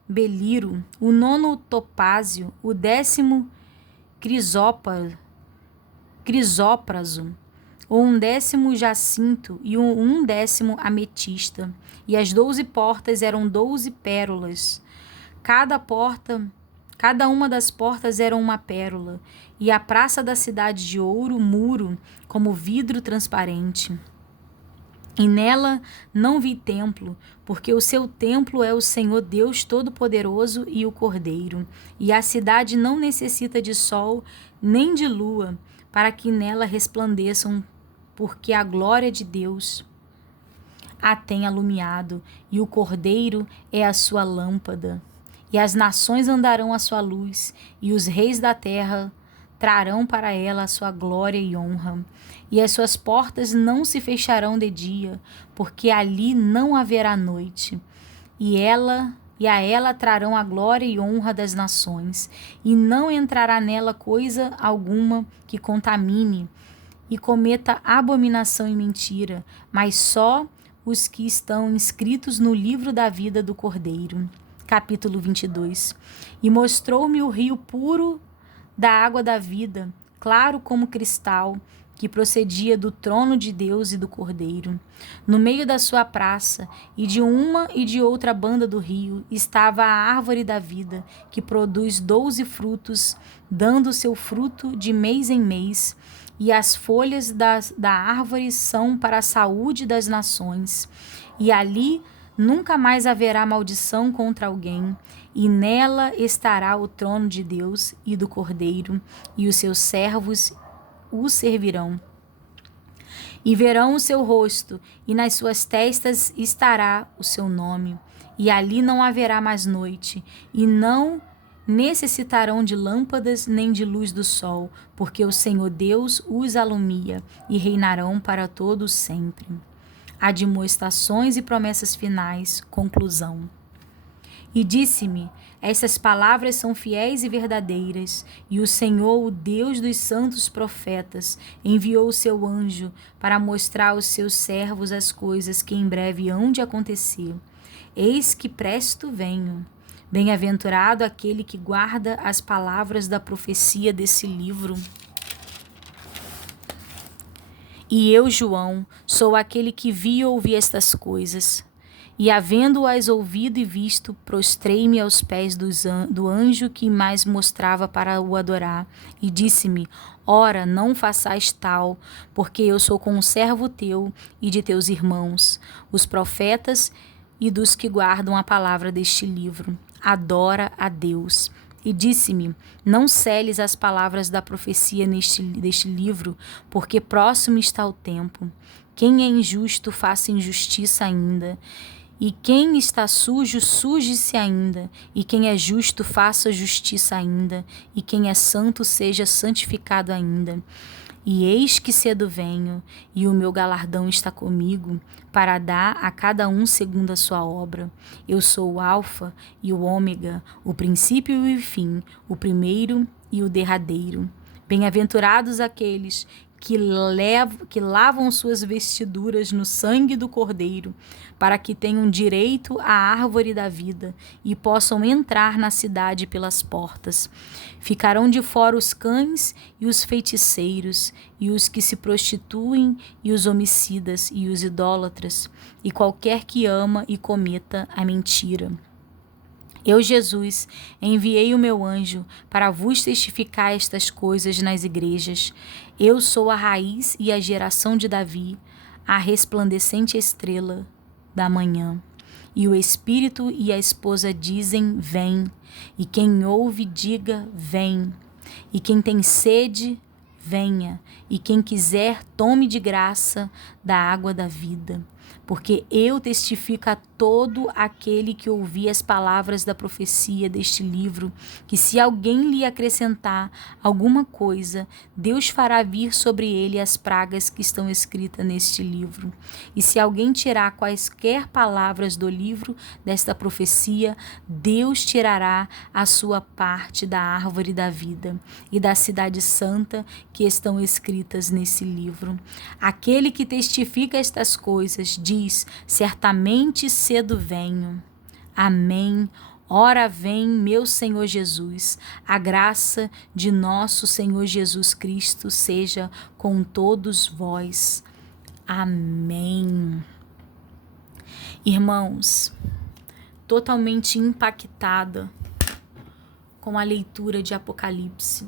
beliro, o nono topázio, o 10º crisópraso, o 11º jacinto e o 11º ametista. E as 12 portas eram 12 pérolas. Cada uma das portas era uma pérola, e a praça da cidade de ouro, muro, como vidro transparente. E nela não vi templo, porque o seu templo é o Senhor Deus Todo-Poderoso e o Cordeiro. E a cidade não necessita de sol nem de lua, para que nela resplandeçam, porque a glória de Deus a tem alumiado, e o Cordeiro é a sua lâmpada. E as nações andarão à sua luz, e os reis da terra trarão para ela a sua glória e honra. E as suas portas não se fecharão de dia, porque ali não haverá noite. E a ela trarão a glória e honra das nações, e não entrará nela coisa alguma que contamine e cometa abominação e mentira, mas só os que estão inscritos no livro da vida do Cordeiro. Capítulo 22. E mostrou-me o rio puro da água da vida, claro como cristal, que procedia do trono de Deus e do Cordeiro. No meio da sua praça, e de uma e de outra banda do rio, estava a árvore da vida, que produz 12 frutos, dando seu fruto de mês em mês, e as folhas da árvore são para a saúde das nações. E ali nunca mais haverá maldição contra alguém, e nela estará o trono de Deus e do Cordeiro, e os seus servos o servirão. E verão o seu rosto, e nas suas testas estará o seu nome. E ali não haverá mais noite, e não necessitarão de lâmpadas nem de luz do sol, porque o Senhor Deus os alumia, e reinarão para todo sempre. Admoestações e promessas finais, conclusão. E disse-me: essas palavras são fiéis e verdadeiras, e o Senhor, o Deus dos santos profetas, enviou o seu anjo para mostrar aos seus servos as coisas que em breve hão de acontecer. Eis que presto venho. Bem-aventurado aquele que guarda as palavras da profecia desse livro. E eu, João, sou aquele que vi e ouvi estas coisas. E havendo-as ouvido e visto, prostrei-me aos pés do anjo que mais mostrava para o adorar, e disse-me: ora, não façais tal, porque eu sou conservo teu e de teus irmãos, os profetas e dos que guardam a palavra deste livro. Adora a Deus. E disse-me: não seles as palavras da profecia deste livro, porque próximo está o tempo. Quem é injusto, faça injustiça ainda. E quem está sujo, suje-se ainda. E quem é justo, faça justiça ainda. E quem é santo, seja santificado ainda. E eis que cedo venho, e o meu galardão está comigo, para dar a cada um segundo a sua obra. Eu sou o Alfa e o Ômega, o princípio e o fim, o primeiro e o derradeiro. Bem-aventurados aqueles que lavam suas vestiduras no sangue do Cordeiro, para que tenham direito à árvore da vida e possam entrar na cidade pelas portas. Ficarão de fora os cães e os feiticeiros, e os que se prostituem, e os homicidas, e os idólatras, e qualquer que ama e cometa a mentira. Eu, Jesus, enviei o meu anjo para vos testificar estas coisas nas igrejas. Eu sou a raiz e a geração de Davi, a resplandecente estrela da manhã. E o Espírito e a esposa dizem: vem. E quem ouve, diga: vem. E quem tem sede, venha. E quem quiser, tome de graça da água da vida. Porque eu testifico a todo aquele que ouvir as palavras da profecia deste livro, que se alguém lhe acrescentar alguma coisa, Deus fará vir sobre ele as pragas que estão escritas neste livro. E se alguém tirar quaisquer palavras do livro desta profecia, Deus tirará a sua parte da árvore da vida e da cidade santa que estão escritas nesse livro. Aquele que testifica estas coisas diz: certamente cedo venho. Amém. Ora vem, meu Senhor Jesus. A graça de nosso Senhor Jesus Cristo seja com todos vós. Amém. Irmãos, totalmente impactada com a leitura de Apocalipse.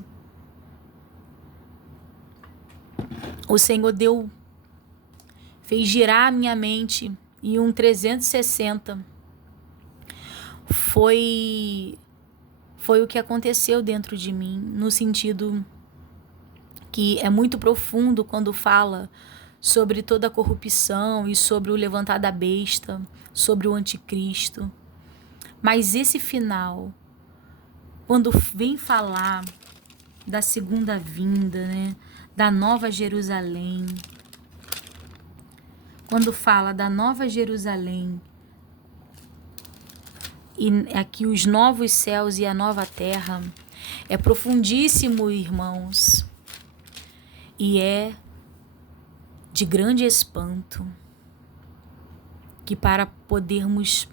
O Senhor fez girar a minha mente e um 360 foi o que aconteceu dentro de mim, no sentido que é muito profundo quando fala sobre toda a corrupção e sobre o levantar da besta, sobre o anticristo. Mas esse final, quando vem falar da segunda vinda, né, da Nova Jerusalém, quando fala da Nova Jerusalém, e aqui os novos céus e a nova terra, é profundíssimo, irmãos, e é de grande espanto que para podermos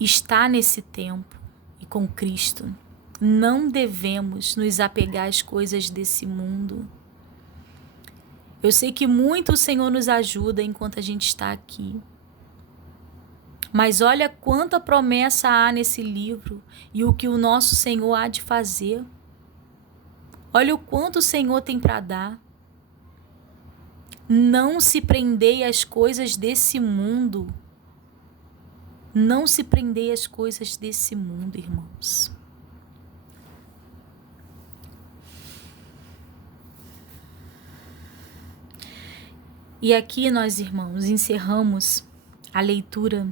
estar nesse tempo e com Cristo, não devemos nos apegar às coisas desse mundo. Eu sei que muito o Senhor nos ajuda enquanto a gente está aqui. Mas olha quanta promessa há nesse livro e o que o nosso Senhor há de fazer. Olha o quanto o Senhor tem para dar. Não se prendei às coisas desse mundo. Não se prendei às coisas desse mundo, irmãos. E aqui nós, irmãos, encerramos a leitura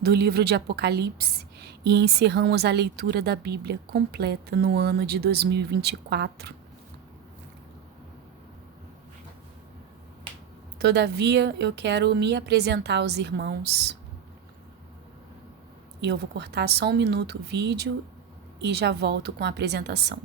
do livro de Apocalipse e encerramos a leitura da Bíblia completa no ano de 2024. Todavia, eu quero me apresentar aos irmãos. E eu vou cortar só 1 minuto o vídeo e já volto com a apresentação.